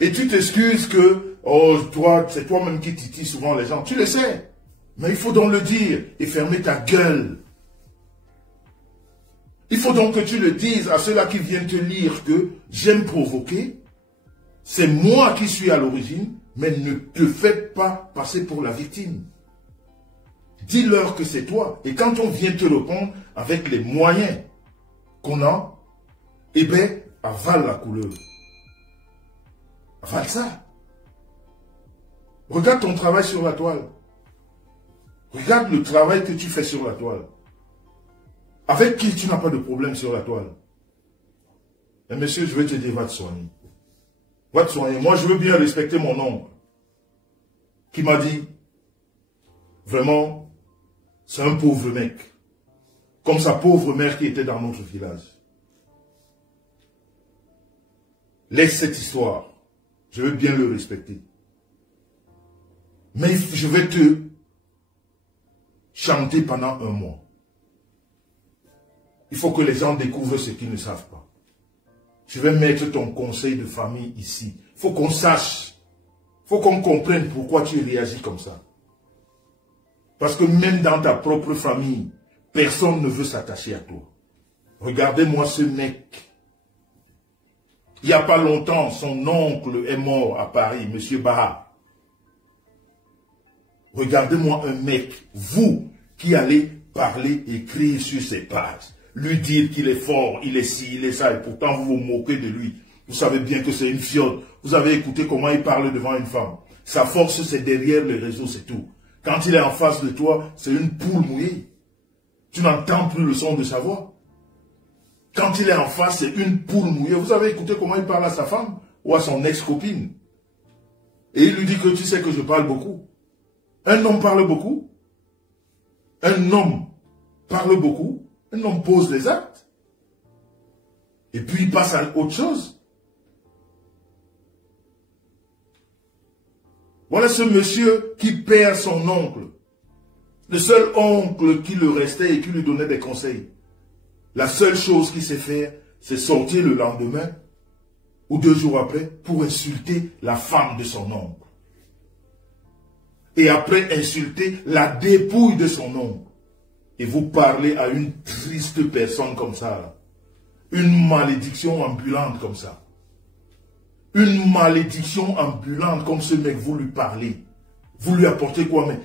Et tu t'excuses que, oh, toi, c'est toi-même qui titille souvent les gens. Tu le sais. Mais il faut donc le dire et fermer ta gueule. Il faut donc que tu le dises à ceux-là qui viennent te lire que j'aime provoquer. C'est moi qui suis à l'origine, mais ne te faites pas passer pour la victime. Dis-leur que c'est toi. Et quand on vient te répondre avec les moyens qu'on a, eh bien, avale la couleur. Avale ça. Regarde ton travail sur la toile. Regarde le travail que tu fais sur la toile. Avec qui tu n'as pas de problème sur la toile. Et monsieur, je vais te dire, va te soigner. Va te soigner. Moi, je veux bien respecter mon oncle. Qui m'a dit, vraiment, c'est un pauvre mec. Comme sa pauvre mère qui était dans notre village. Laisse cette histoire. Je veux bien le respecter. Mais je vais te chanter pendant un mois. Il faut que les gens découvrent ce qu'ils ne savent pas. Je vais mettre ton conseil de famille ici. Il faut qu'on sache. Il faut qu'on comprenne pourquoi tu réagis comme ça. Parce que même dans ta propre famille, personne ne veut s'attacher à toi. Regardez-moi ce mec. Il n'y a pas longtemps, son oncle est mort à Paris, M. Baha. Regardez-moi un mec, vous, qui allez parler, écrire sur ses pages. Lui dire qu'il est fort, il est ci, il est ça, et pourtant vous vous moquez de lui. Vous savez bien que c'est une fiotte. Vous avez écouté comment il parle devant une femme. Sa force, c'est derrière les réseaux, c'est tout. Quand il est en face de toi, c'est une poule mouillée. Tu n'entends plus le son de sa voix. Quand il est en face, c'est une poule mouillée. Vous avez écouté comment il parle à sa femme ou à son ex-copine. Et il lui dit que tu sais que je parle beaucoup. Un homme parle beaucoup. Un homme parle beaucoup. Un homme pose les actes. Et puis il passe à autre chose. Voilà ce monsieur qui perd son oncle. Le seul oncle qui le restait et qui lui donnait des conseils. La seule chose qu'il sait faire, c'est sortir le lendemain ou 2 jours après pour insulter la femme de son oncle. Et après insulter la dépouille de son oncle. Et vous parlez à une triste personne comme ça. Là. Une malédiction ambulante comme ça. Une malédiction ambulante comme ce mec, vous lui parlez. Vous lui apportez quoi? Mais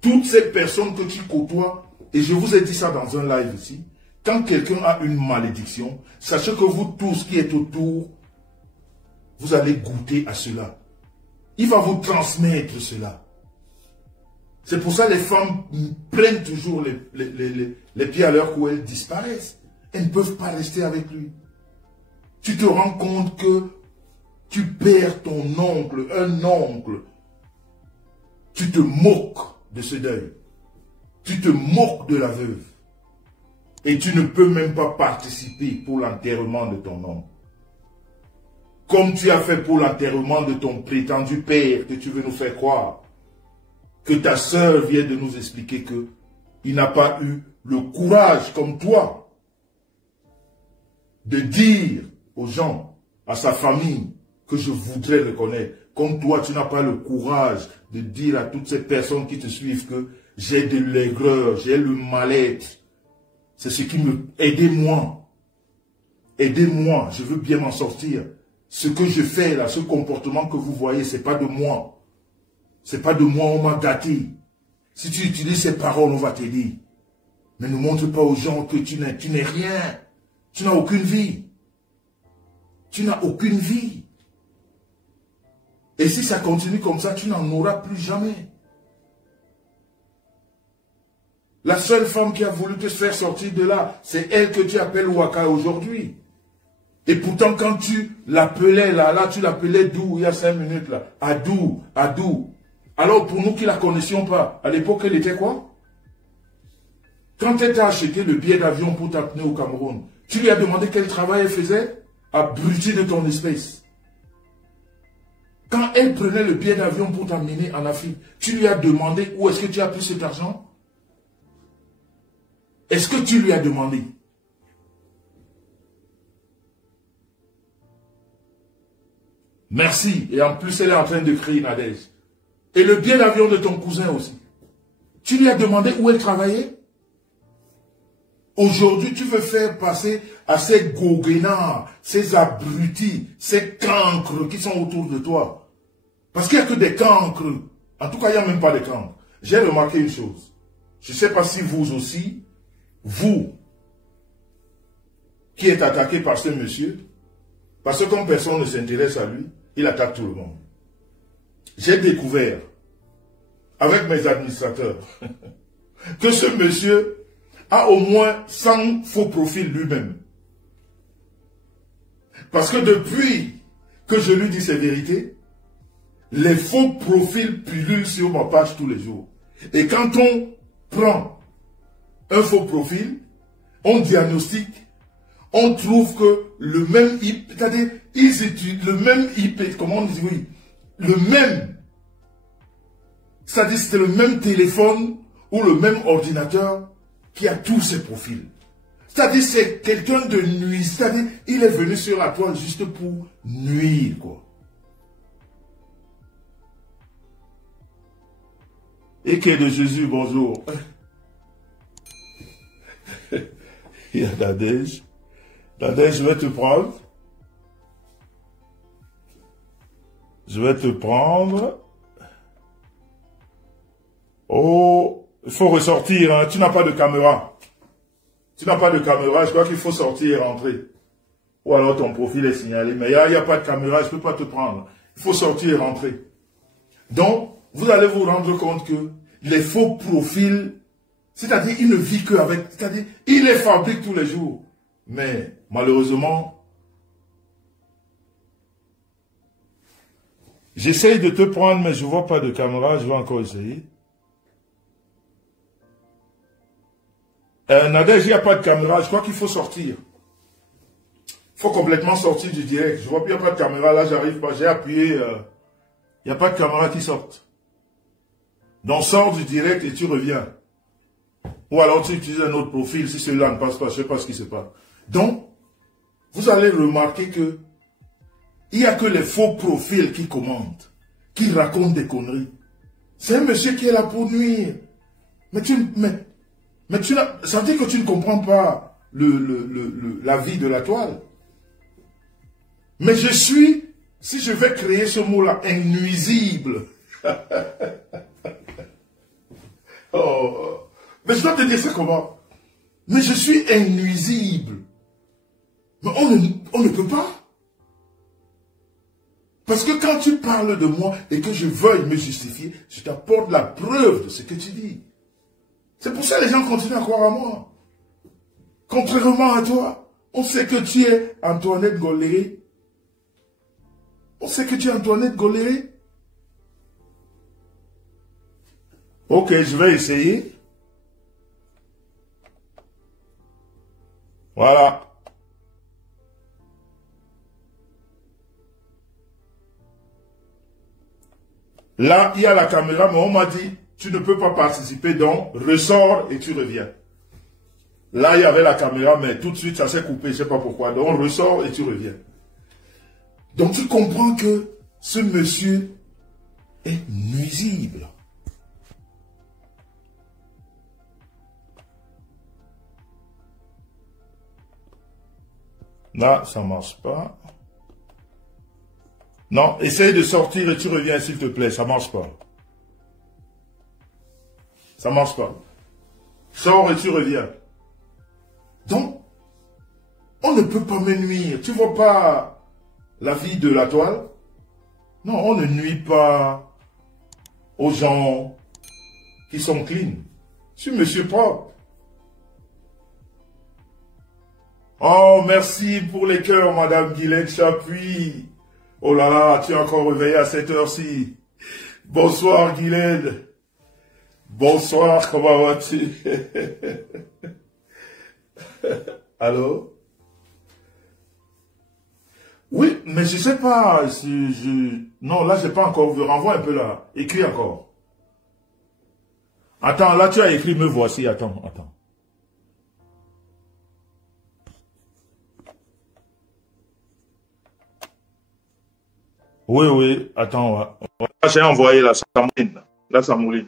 toutes ces personnes que tu côtoies, et je vous ai dit ça dans un live ici, quand quelqu'un a une malédiction, sachez que vous tous qui êtes autour, vous allez goûter à cela. Il va vous transmettre cela. C'est pour ça que les femmes prennent toujours les pieds à leur cou, elles disparaissent. elles ne peuvent pas rester avec lui. Tu te rends compte que tu perds ton oncle, un oncle. Tu te moques de ce deuil. Tu te moques de la veuve. Et tu ne peux même pas participer pour l'enterrement de ton oncle. Comme tu as fait pour l'enterrement de ton prétendu père que tu veux nous faire croire. Que ta sœur vient de nous expliquer que il n'a pas eu le courage comme toi de dire aux gens, à sa famille, que je voudrais reconnaître. Comme toi, tu n'as pas le courage de dire à toutes ces personnes qui te suivent que j'ai de l'aigreur, j'ai le mal-être. C'est ce qui me... Aidez-moi. Aidez-moi, je veux bien m'en sortir. Ce que je fais là, ce comportement que vous voyez, c'est pas de moi. C'est pas de moi, on m'a gâté. Si tu utilises ces paroles, on va t'aider. Mais ne montre pas aux gens que tu n'es rien. Tu n'as aucune vie. Tu n'as aucune vie. Et si ça continue comme ça, tu n'en auras plus jamais. La seule femme qui a voulu te faire sortir de là, c'est elle que tu appelles Waka aujourd'hui. Et pourtant, quand tu l'appelais là, tu l'appelais Dou, il y a 5 minutes là. Adou, Adou. Alors pour nous qui ne la connaissions pas, à l'époque, elle était quoi? Quand elle t'a acheté le billet d'avion pour t'amener au Cameroun, tu lui as demandé quel travail elle faisait? Abruti de ton espèce. Quand elle prenait le billet d'avion pour t'amener en Afrique, tu lui as demandé où est-ce que tu as pris cet argent? Est-ce que tu lui as demandé? Merci. Et en plus, elle est en train de créer Nadège. Et le billet d'avion de ton cousin aussi. Tu lui as demandé où elle travaillait? Aujourd'hui, tu veux faire passer à ces goguenards, ces abrutis, ces cancres qui sont autour de toi. Parce qu'il n'y a que des cancres. En tout cas, il n'y a même pas de cancres. J'ai remarqué une chose. Je ne sais pas si vous aussi, vous, qui êtes attaqué par ce monsieur, parce que comme personne ne s'intéresse à lui, il attaque tout le monde. J'ai découvert, avec mes administrateurs, que ce monsieur a au moins 100 faux profils lui-même. Parce que depuis que je lui dis ces vérités, les faux profils pullulent sur ma page tous les jours. Et quand on prend un faux profil, on diagnostique, on trouve que le même IP, c'est-à-dire, ils étudient le même IP, comment on dit, oui, le même, c'est-à-dire c'est le même téléphone ou le même ordinateur qui a tous ces profils. C'est-à-dire c'est quelqu'un de nuit, c'est-à-dire il est venu sur la toile juste pour nuire, quoi. Et qui est de Jésus, bonjour. Il y a Nadège. Nadège, je vais te prendre. Je vais te prendre. Oh, il faut ressortir, hein. Tu n'as pas de caméra. Tu n'as pas de caméra, je crois qu'il faut sortir et rentrer. Ou alors ton profil est signalé. Mais il n'y a pas de caméra, je ne peux pas te prendre. Il faut sortir et rentrer. Donc, vous allez vous rendre compte que les faux profils, c'est-à-dire, il ne vit qu'avec, c'est-à-dire, il les fabrique tous les jours. Mais, malheureusement, j'essaye de te prendre, mais je ne vois pas de caméra, je vais encore essayer. Nadège, il n'y a pas de caméra, je crois qu'il faut sortir. Il faut complètement sortir du direct. Je vois qu'il n'y a pas de caméra, là, j'arrive pas, j'ai appuyé, il n'y a pas de caméra qui sorte. Donc, sors du direct et tu reviens. Ou alors tu utilises un autre profil, si celui-là ne passe pas, je ne sais pas ce qui se passe. Donc, vous allez remarquer que il n'y a que les faux profils qui commentent, qui racontent des conneries. C'est un monsieur qui est là pour nuire. Mais ça veut dire que tu ne comprends pas la vie de la toile. Mais je suis, si je vais créer ce mot-là, innuisible. Oh, mais je dois te dire ça comment? Mais je suis innuisible. Mais on ne peut pas. Parce que quand tu parles de moi et que je veuille me justifier, je t'apporte la preuve de ce que tu dis. C'est pour ça que les gens continuent à croire à moi. Contrairement à toi, on sait que tu es Antoinette Goléré. On sait que tu es Antoinette Goléré. Ok, je vais essayer. Voilà. Là, il y a la caméra, mais on m'a dit, tu ne peux pas participer, donc ressors et tu reviens. Là, il y avait la caméra, mais tout de suite, ça s'est coupé, je ne sais pas pourquoi. Donc, ressors et tu reviens. Donc, tu comprends que ce monsieur est nuisible. Là, ça ne marche pas. Non, essaye de sortir et tu reviens, s'il te plaît. Ça ne marche pas. Ça ne marche pas. Sors et tu reviens. Donc, on ne peut pas me nuire. Tu ne vois pas la vie de la toile? Non, on ne nuit pas aux gens qui sont clean. Je suis monsieur propre. Oh, merci pour les cœurs, Madame Guylaine Chapuis. Oh là là, tu es encore réveillé à cette heure-ci. Bonsoir, Guylaine. Bonsoir, comment vas-tu? Allô? Oui, mais je sais pas. Non, là, j'ai pas encore vu. Renvoie un peu là. Écris encore. Attends, là, tu as écrit me voici. Attends. Oui, attends. Là, j'ai envoyé là, ça mouline. Là, ça mouline.